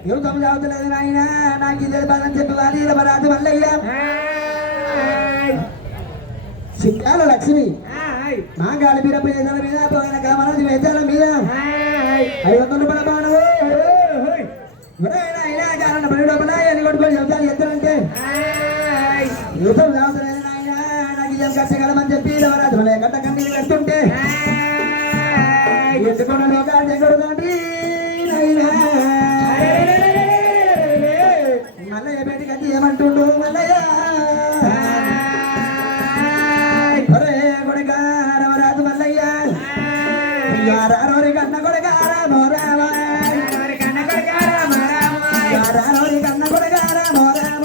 వ్యవసాయం చదువుతలేదు నాయన నాకు ఇదే బాధని చెప్పి వారి రాజు మల్లయ్య సిక్కాల లక్ష్మి మా గాలి మీద పేదల మీద పోయిన కామరాజు వేదాల మీద 500 రూపాయల బాను అయినా కారణ పని లోపల ఎల్లు కొట్టుకొని వ్యవసాయం చేద్దామంటే యుద్ధం రావుతులేదు నాయన నాకు ఇదేం కట్టగలమని చెప్పి రాజు మళ్ళీ గట్ట కన్నీళ్ళు కడుతుంటే ఎత్తుకున్న లోకాలు జగడు తండ్రి మల్లయ్య బయటికి వచ్చి ఏమంటుండు మల్లయ్య కొడుక రామరాజు మల్లయ్య రారోరి కన్న కొడుక రామో రామ కన్న కొడుక రామ రారోరి కన్న కొడుక రామో రామ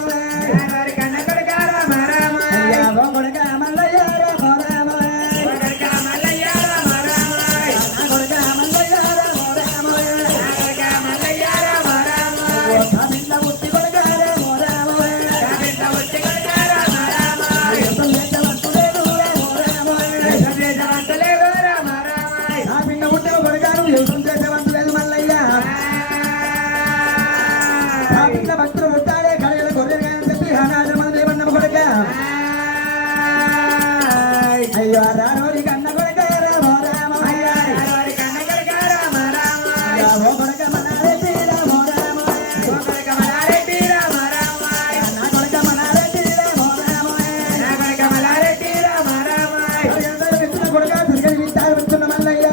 అయ్యో రారోరి కన్న కొడుక రామో రామ కన్న కొడుక రామ రామ కొడుక మనారెడ్డి రామో రామ కొడుక మనారెడ్డి రామ రామ నా కొడుక మనారెడ్డి రామో రామ నా కొడుక మనారెడ్డి రామ రామ కొడుక తిరిగి వింటారు వింటున్న మల్లయ్య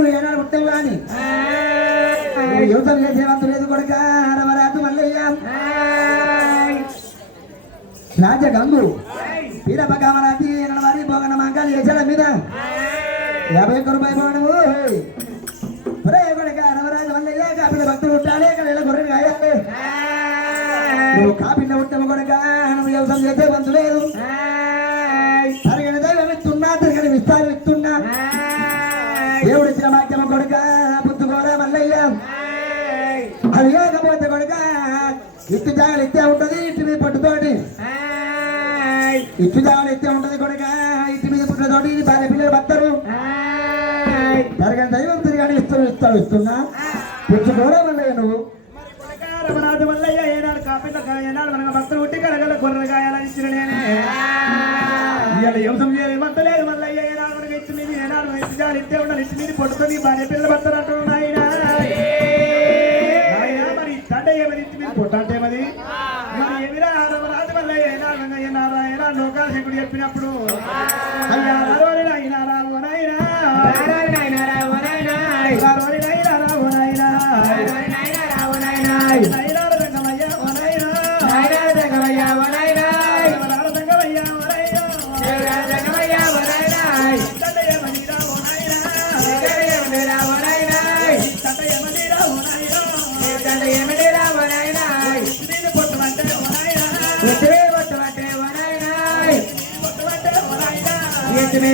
నువ్వు ఏనాడు పుట్టవు కానీ యువతం చేసేవంతు లేదు కొడుక రమరాజు మల్లయ్య రాజ గంగు వీరప్ప కామరాజు నడవారి పోగన మంగాలు చేశాడు మీద 51 రూపాయలు పోవడము ఒరే కొడుక రమరాజు మల్లయ్య కాపిల భక్తులు ఉంటాడే ఇక్కడ ఇలా గొర్రెలు కాయాలి నువ్వు కాపిల్ల పుట్టము కొడుక నువ్వు యువతం చేసే వంతు లేదు తరగని దైవం ఇస్తున్నా తరగని విస్తారం ఇస్తున్నా దేవుడు ఇచ్చిన వాక్యము కొడుక పుత్తుకోరా మల్లయ్య అది లేకపోతే కొడుక ఇత్తు జాగలు ఇత్తే ఉంటది ఇటు మీద పట్టుతోటి ఇత్తు జాగలు ఇత్తే ఉంటది కొడుక ఇటు మీద పుట్టుతోటి భార్య పిల్లలు పడతారు తరగని దైవం తిరిగాని ఇస్తున్నా పుచ్చుకోరా మల్లయ్య నువ్వు రమణాథ మల్లయ్య ఏనాడు కాపిట ఏనాడు మనకు భక్తులు ఉట్టి కలగల గొర్రెలు కాయాలని ఇచ్చిన నేనే ఇవాళ యువతం చేయమంటలేదు మల్లయ్య ఏనాడు మనకి ఇచ్చి మీద ఏనాడు ఇచ్చి ఇట్టే ఉండాలి ఇచ్చి మీద పొట్టుకొని భార్య పిల్లలు పడతారంటు నాయన మరి తండ్రి ఏమని ఇచ్చి మీద పొట్ట అంటే మరి ఏమిరా రమణాథ మల్లయ్య ఏనాడు లోకాలు శంకుడు చెప్పినప్పుడు అయ్యా నాయనా రామోనాయనా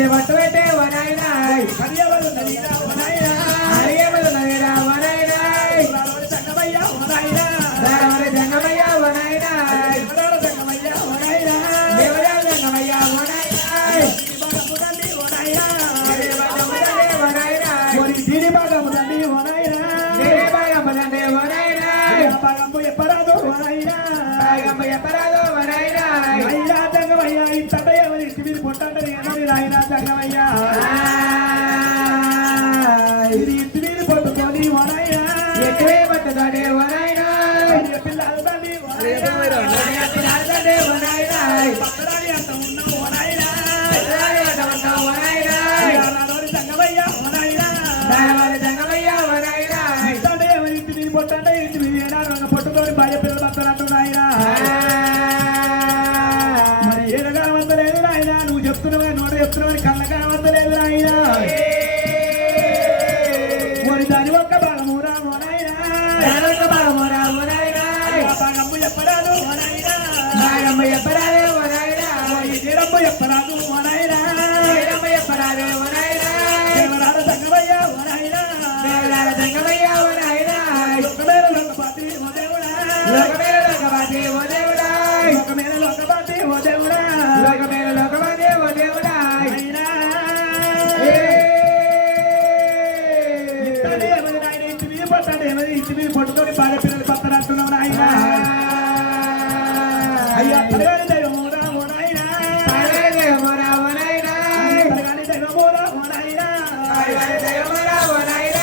పట్టుబట్టే వనాయనాయ్ హరియవలు నవీరా వనాయనాయ్ హరియవలు నవీరా వనాయనాయ్ రావరి సంగమయ్య వనాయనాయ్ రావరి సంగమయ్య వనాయనాయ్ రావరి సంగమయ్య వనాయనాయ్ దేవరాజ సంగమయ్య వనాయనాయ్ బాగముదండి వనాయనాయ్ బాగముదండి వనాయనాయ్ ఓరి దీని బాగముదండి వనాయనాయ్ దీని బాగముదండి వనాయనాయ్ బాగంబు ఎప్పరాదు వనాయనాయ్ బాగంబు ఎప్పరాదు వనాయనాయ్ అయ్యా సంగమయ్య ఇంతట ఎవరి తిమిరి పొట్టంటది రాయినా సంగమయ్య ఇది ఇంటిని పట్టుకొని వనాయనా ఎక్కడే పట్టుకొని వనాయనా పిల్లలు తండ్రి వనాయనా పక్కడాని అంత ఉన్నావు వనాయనా రానోరి సంగమయ్య వనాయనా రానోరి సంగమయ్య వనాయనా ఇంతటే ఎవరి ఇంటిని పొట్టంటే ఇంటి మీద ఏనాడు పట్టుకొని భార్య పిల్లలు పక్కనట్టు నాయనా మరి ఏదగా వందలేదు నాయన నువ్వు చెప్తున్నావా నోట చెప్తున్నావని కళ్ళ కనవద్దలేదు నాయన మరి దాని ఒక్క భాగమురా మోనాయన భాగమ్మ చెప్పరాదు భాగమ్మ చెప్పరాదు తీరమ్మ చెప్పరాదు దేవరాల సంగమయ్య దేవరాల సంగమయ్య లోకమేల లోకపాతి ఓ దేవుడా లోకమేల లోకపాతి ఓ దేవుడా లోకమేల లోకపాతి ఓ దేవుడా లోకమేల లోకపాతి ఓ దేవుడా ఇంటి మీద పట్టుకొని భార్య పిల్లలు పక్కనంటున్నావు నాయన అయ్యా తరగాని దైవమోరా ఓ నాయన తరగాని దైవమోరా ఓ నాయన తరగాని దైవమోరా ఓ నాయన తరగాని దైవమోరా ఓ నాయన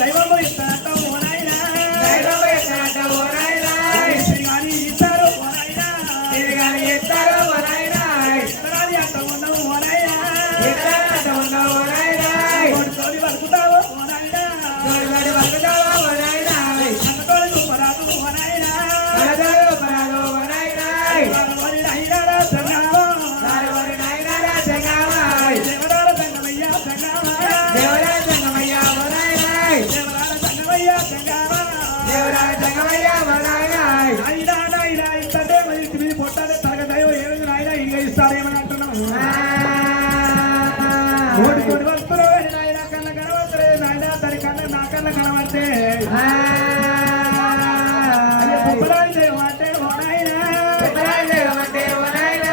దైవము ఇస్తారట ఓ నాయన దైవము ఇస్తారట ఓ నాయన తిరిగాని ఇస్తారు ఓ నాయన తిరిగాని ఇస్తారు ఓ నాయన ఇస్తారని అంట ఉన్నావు ఓ నాయన ఇస్తారని అంట ఉన్నావు ఓ నాయన కొడుకొని బతుకుతావు ఓ నాయన కొడుకొని బతుకుతావు ఓ నాయన అంతకోని చూపరాదు ఓ నాయన పరదాలు పరాదు ఓ నాయన వారి నాయన సంగావా వారి నాయన సంగావా దేవరాల సంగమయ్య సంగావా దేవరాల సంగమయ్య ఓ నాయన దేవరాల సంగమయ్య సంగావా దేవరాల సంగమయ్య ఓ నాయన నాయన నాయన ఇంతటే మరి ఇంటి మీద పొట్టాలి తరగదయో ఏమైంది నాయన ఇక ఇస్తారేమని అంటున్నావు ఓడికొని వస్తున్నావు నాయన కళ్ళ కనవద్దరే నాయన తన కళ్ళ నా కళ్ళ కనవద్దే పుప్పలాని దేవమంటే ఓ నాయన పుప్పలాని దేవమంటే ఓ నాయన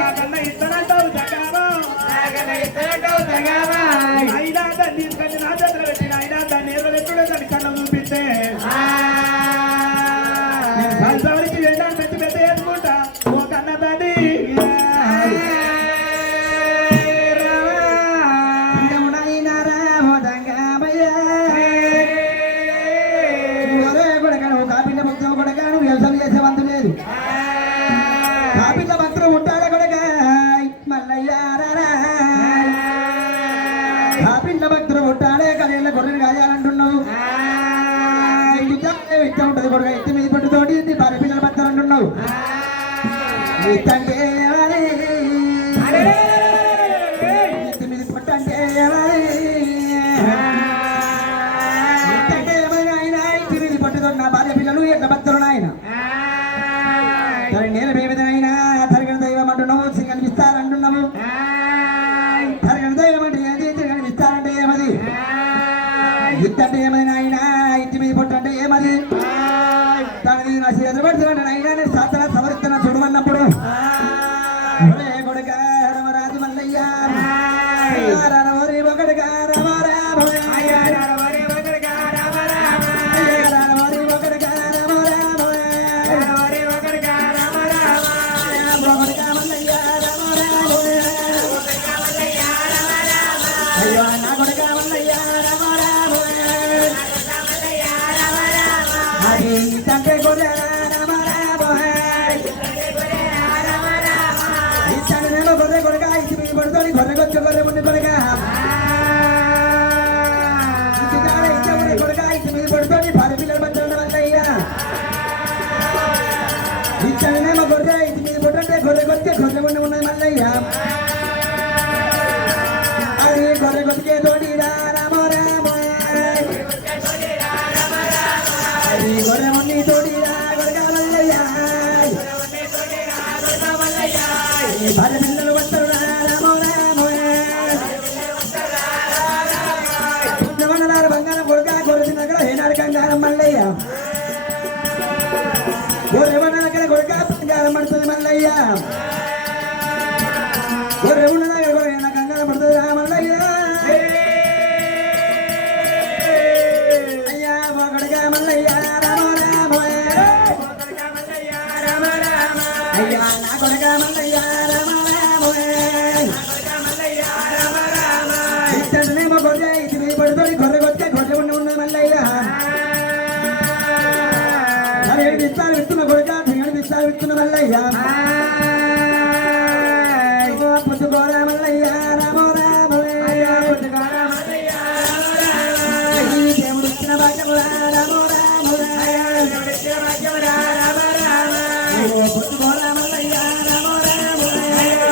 నా కన్న ఇస్తానంటావు జగావా నా కన్న ఇస్తానంటావు జగావా అయినా దాన్ని తీసుకొని నా చేతులు పెట్టి అయినా దాన్ని ఏదో ఎప్పుడో దాని కళ్ళ చూపిస్తే నేను సంసారికి వేదాన్ని పెట్టి పెద్ద వేసుకుంటా ఓ కన్న తండ్రి కాపిల్ల భక్తులు ఉంటాడే కొడక మల్లయ్య కాపిల్ల భక్తులు ఉంటాడే కళ్యాణ గొర్రెని కాయాలంటున్నావు ఇట్ట ఉంటది కొడుక ఎత్తి మీద పట్టుతోటి నీ భార్య పిల్లలు బతాలంటున్నావు ఇట్టంటే ఎత్తి మీద పట్టు అంటే ఏమైనా ఆయన ఇంటి మీద పట్టుతో నా భార్య పిల్లలు ఎట్లా బతలు నాయన నేను ఏమిదైనా తరగని దైవం అంటున్నావు కనిపిస్తారంటున్నావు తరగని దైవం అంటే ఏది కనిపిస్తారంటే ఏమది ఇద్దంటే ఏమైనా ఆయన ఇంటి మీద పొట్టు అంటే ఏమది దాని నా చేతులు పడుతున్నాడు అయినా శాస్త్ర సమర్థన చూడమన్నప్పుడు కొడుక రమరాజు మల్లయ్య ఒకటిగా తండ్రి గొర్రె గొర్రె కొడుక ఇచ్చి మీ పడుతుంది గొర్రె కొచ్చు గొర్రె ముందు కొడుక కొడుక ఇచ్చి మీద పడుతుంది భార్య పిల్లలు పడుతుంది వల్లయ్యా ఇచ్చానేమో గొర్రె ఇచ్చి మీద పడుతుంటే గొర్రె కొచ్చే గొర్రె ముందు ఉన్నది మల్లయ్యా అది గొర్రె కొట్టుకే తోటి రామో రామో అది గొర్రె ముందు తోటి కొడుక మల్లయ్యా భార్య పిల్లలు పడతారు రామో రామో బంగారం కొడుక గొర్రె తిన్నక్కడ ఏనాడు కంగారం మల్లయ్య గొర్రె ఉన్నదక్కడ కొడుక బంగారం పడుతుంది మల్లయ్య గొర్రె ఉన్నదక్కడ కొడుక కంగారం పడుతుంది రా మల్లయ్య అయ్యా ఒకడుక మల్లయ్య రామో రామో అయ్యా నా కొడుక మల్లయ్య ఇతనేమో గొర్రె ఇది మీ పడుతుంది గొర్రె కొట్టే గొర్రె ఉండి ఉన్నది మల్లయ్య ఏడు విస్తాలు విత్తున్న కొడుక ఏడు విస్తాలు విత్తున్న మల్లయ్య పుట్టుకోరా మల్లయ్య రామో రామో దేవుడు ఇచ్చిన భాగ్యము రామో రామో పుట్టుకోరా మల్లయ్య రామో రామో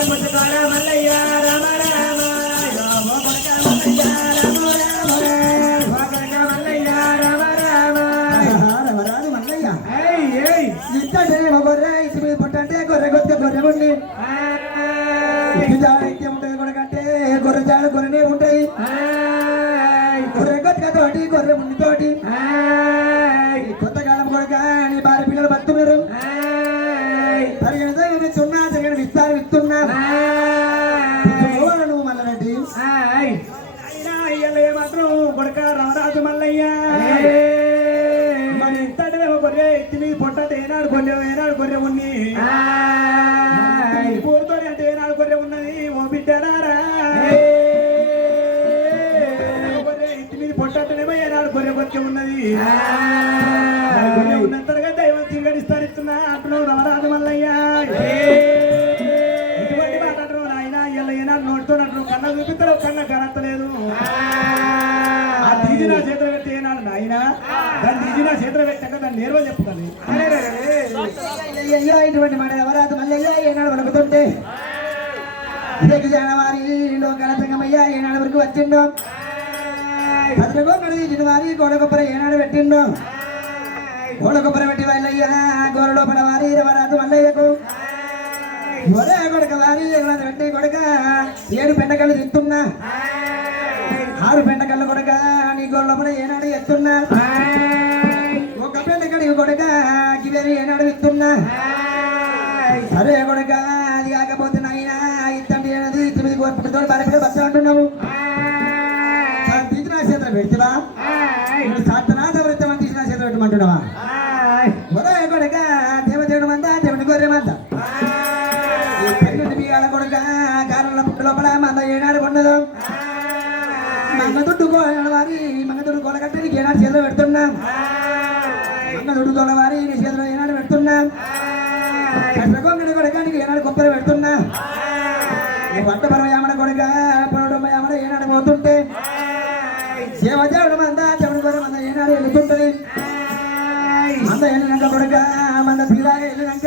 పుట్టుకోరా మల్లయ్య రామ రామరాజు మల్లయ్య ఇద్దరేమో గొర్రె ఇటు మీద పుట్టంటే గొర్రె కొత్త గొర్రె ఉండి ఇటు జాడైతే ఉంటుంది కొడుకంటే గొర్రె జాడ గొర్రెనే ఉంటాయి గొర్రె కొత్త తోటి గొర్రె ఉండి తోటి కొత్త కాలం కొడుక నీ భార్య పిల్లలు బతున్నారు తరగని విత్తున్నా తరగని విస్తారు విత్తున్నా నువ్వు మల్లరెడ్డి అయ్యలే మాత్రం కొడుక రామరాజు మల్లయ్య మరి ఇంతటిదేమో గొర్రె ఎత్తి మీద పొట్ట ఏనాడు గొర్రె ఉంది పూర్తో అంటే ఏనాడు గొర్రె ఉన్నది ఓ బిడ్డరారా గొర్రె ఎత్తి మీద పొట్టనేమో ఏనాడు గొర్రె కొచ్చి ఉన్నది గొర్రె ఉన్నంతగా దైవం తిరగడిస్తారిస్తున్నా అంటున్నావు రామరాజు మల్లయ్య ఇటువంటి మాట్లాడుతున్నావు నాయన ఇలా ఏనాడు నోటితో అంటున్నావు కన్న చూపిస్తాడు కన్న కనత్తలేదు ఆ తీసి నా చేతులు పెట్టి ఏనాడు నాయన దాన్ని తీసి నా చేతులు పెట్టాక దాన్ని నేర్వ చెప్తాను అయ్యో ఇటువంటి మాట ఎవరాదు మల్లయ్య ఏనాడు వణుకుతుంటే ఇదకి జనవారిలో గణతంగమయ్యా ఏనాడు వరకు వచ్చిండో భద్రగో నడిచిన వారి గోడగొప్పర ఏనాడు పెట్టిండో గోడగొప్పర పెట్టి వాళ్ళయ్యా గోరలో పడవారి ఎవరాదు మల్లయ్యకు ఒరే కొడుక వారి ఎవరాదు పెట్టి కొడుక 7 పెండకళ్ళు తింటున్నా 6 పెండకళ్ళు కొడుక నీ గోళ్ళపడ ఏనాడు ఎత్తున్నా ఒక పెండకడి కొడుక గివేరి ఏనాడు విత్తున్నా సరే కొడుక అది కాకపోతే నాయన ఇత్తండి ఏనది 9 కోరుకుంటూ భార్య బస్సు అంటున్నావు తీసిన చేతులు పెడితేవా సాత్తనాథ వృత్తం తీసిన చేతులు పెట్టమంటున్నావా ఒరే కొడుక దేవదేవుడు మంద దేవుని గొర్రె మంద బియ్యాల కొడుక కారణంలో పుట్టు లోపల మంద ఏనాడు కొన్నదు మంగదుడ్డు వారి మంగదుడ్డు కొడగట్టే నీకు ఏనాడు చేతిలో పెడుతున్నా మంగదుడ్డు తోడవారి నీ చేతిలో ఏనాడు పెడుతున్నా కష్టకొంగడి కొడుక నీకు ఏనాడు కొప్పలు పెడుతున్నా వంట పరమ యామడ కొడుక పొరడు యామడ ఏనాడు పోతుంటే దేవదేవుడు మంద చెవుడు కొర మంద ఏనాడు వెళ్ళుకుంటది మంద వెళ్ళినాక కొడుక మంద తీరాగా వెళ్ళినాక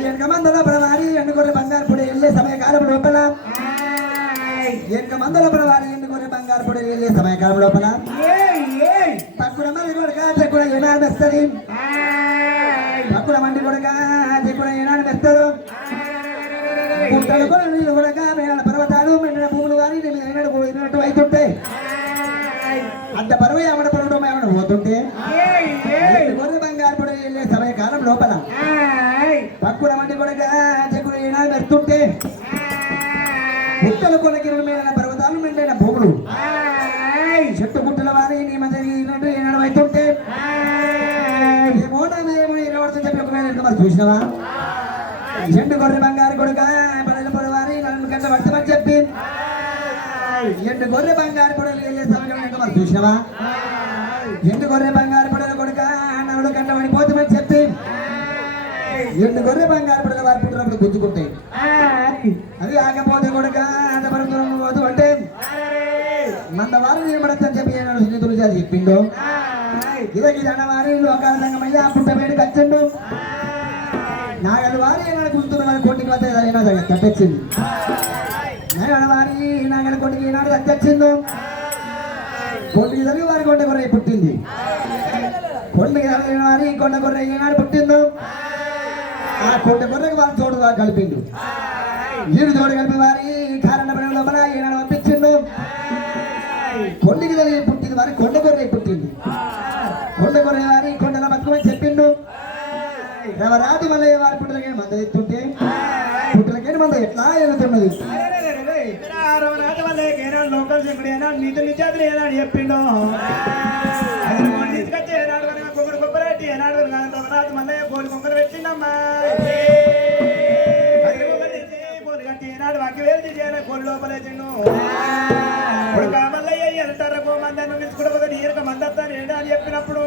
ఎనక మందల పడవారి ఎండుకొర్రె బంగారు పొడి వెళ్ళే సమయకాలం లోపల ఎనక మందల పడవారి ఎండుకొర్రె బంగారు పొడి వెళ్ళే సమయకాలం లోపల తక్కువ మంది కొడుక తక్కువ ఏనాడు వస్తుంది తక్కువ మంది కొడుక తక్కువ ఏనాడు వస్తారు పుట్టలు కూడా నీళ్ళు కొడక మేడ పర్వతాలు మెండిన భూములు కానీ ఏనాడు పోయినట్టు అవుతుంటే అంత పరువు ఏమడ పరువు ఏమడ పోతుంటే గొర్రె బంగారు పొడి వెళ్ళే సమయకాలం లోపల పక్కుల మంది కొడక చెక్కులు ఏనాడు పెడుతుంటే పుట్టలు కొనకిరుడు మీద పర్వతాలు మెండైన భూములు చెట్టు పుట్టల వారి నీ మధ్య ఏనాడు అవుతుంటే ఏమో చెప్పి ఒకవేళ మరి చూసినవా ఎండు గొర్రె బంగారు కొడుక పడల పొడవారి నన్ను గంట పడతామని చెప్పి ఎండు గొర్రె బంగారు పొడలు వెళ్ళే సమయం మరి చూసినవా ఎండు గొర్రె బంగారు పొడల కొడుక నన్ను గంట పడిపోతామని చెప్పి ఎండు గొర్రె బంగారు పొడల వారి పుట్టినప్పుడు గుర్తుకుంటాయి అది ఆకపోతే కొడుక అంత పరుదూరం పోదు అంటే మంద వారు నిలబడచ్చని చెప్పి ఏనాడు స్నేహితులు చెప్పిండు ఇదకి దండవారి లోకాల సంగమయ్య పుట్టబేడి కచ్చండు నాగలు వారి ఏనాడు కూతురు వారి కోటికి వద్ద ఏదైనా తట్టొచ్చింది నాగల వారి నాగల కోటికి ఏనాడు తట్టొచ్చిందో కోటికి జరిగి వారి కొండ గొర్రె పుట్టింది కొండకి జరిగిన వారి కొండ గొర్రె ఏనాడు పుట్టిందో ఆ కొండ గొర్రెకి వారి తోడు కలిపిండు వీరు తోడు కలిపి వారి కారణ పడవ లోపల ఏనాడు పంపించిండు కొండకి జరిగి పుట్టింది వారి కొండ గొర్రె పుట్టింది కొండ గొర్రె వారి కొండల బతుకమని చెప్పిండు రాతి మళ్ళీ వారి పుట్టలకేని మంద ఎత్తుంటే పుట్టలకేని మంద ఎట్లా వెళ్తున్నది లోకల్ చెప్పుడు ఏనాడు నీతి నిత్యాతులు ఏనాడు చెప్పిండు తీసుకొచ్చి ఏనాడు కొబ్బరి కొబ్బరి ఏనాడు రాతి మళ్ళీ కోడి కొబ్బరి పెట్టిండమ్మా కోడి కట్టి ఏనాడు వాకి వేలు చేయాలి కోడి లోపలేసిండు మల్లయ్య వెళ్తారా మందాన్ని తీసుకుంటే ఈరక మంద అని చెప్పినప్పుడు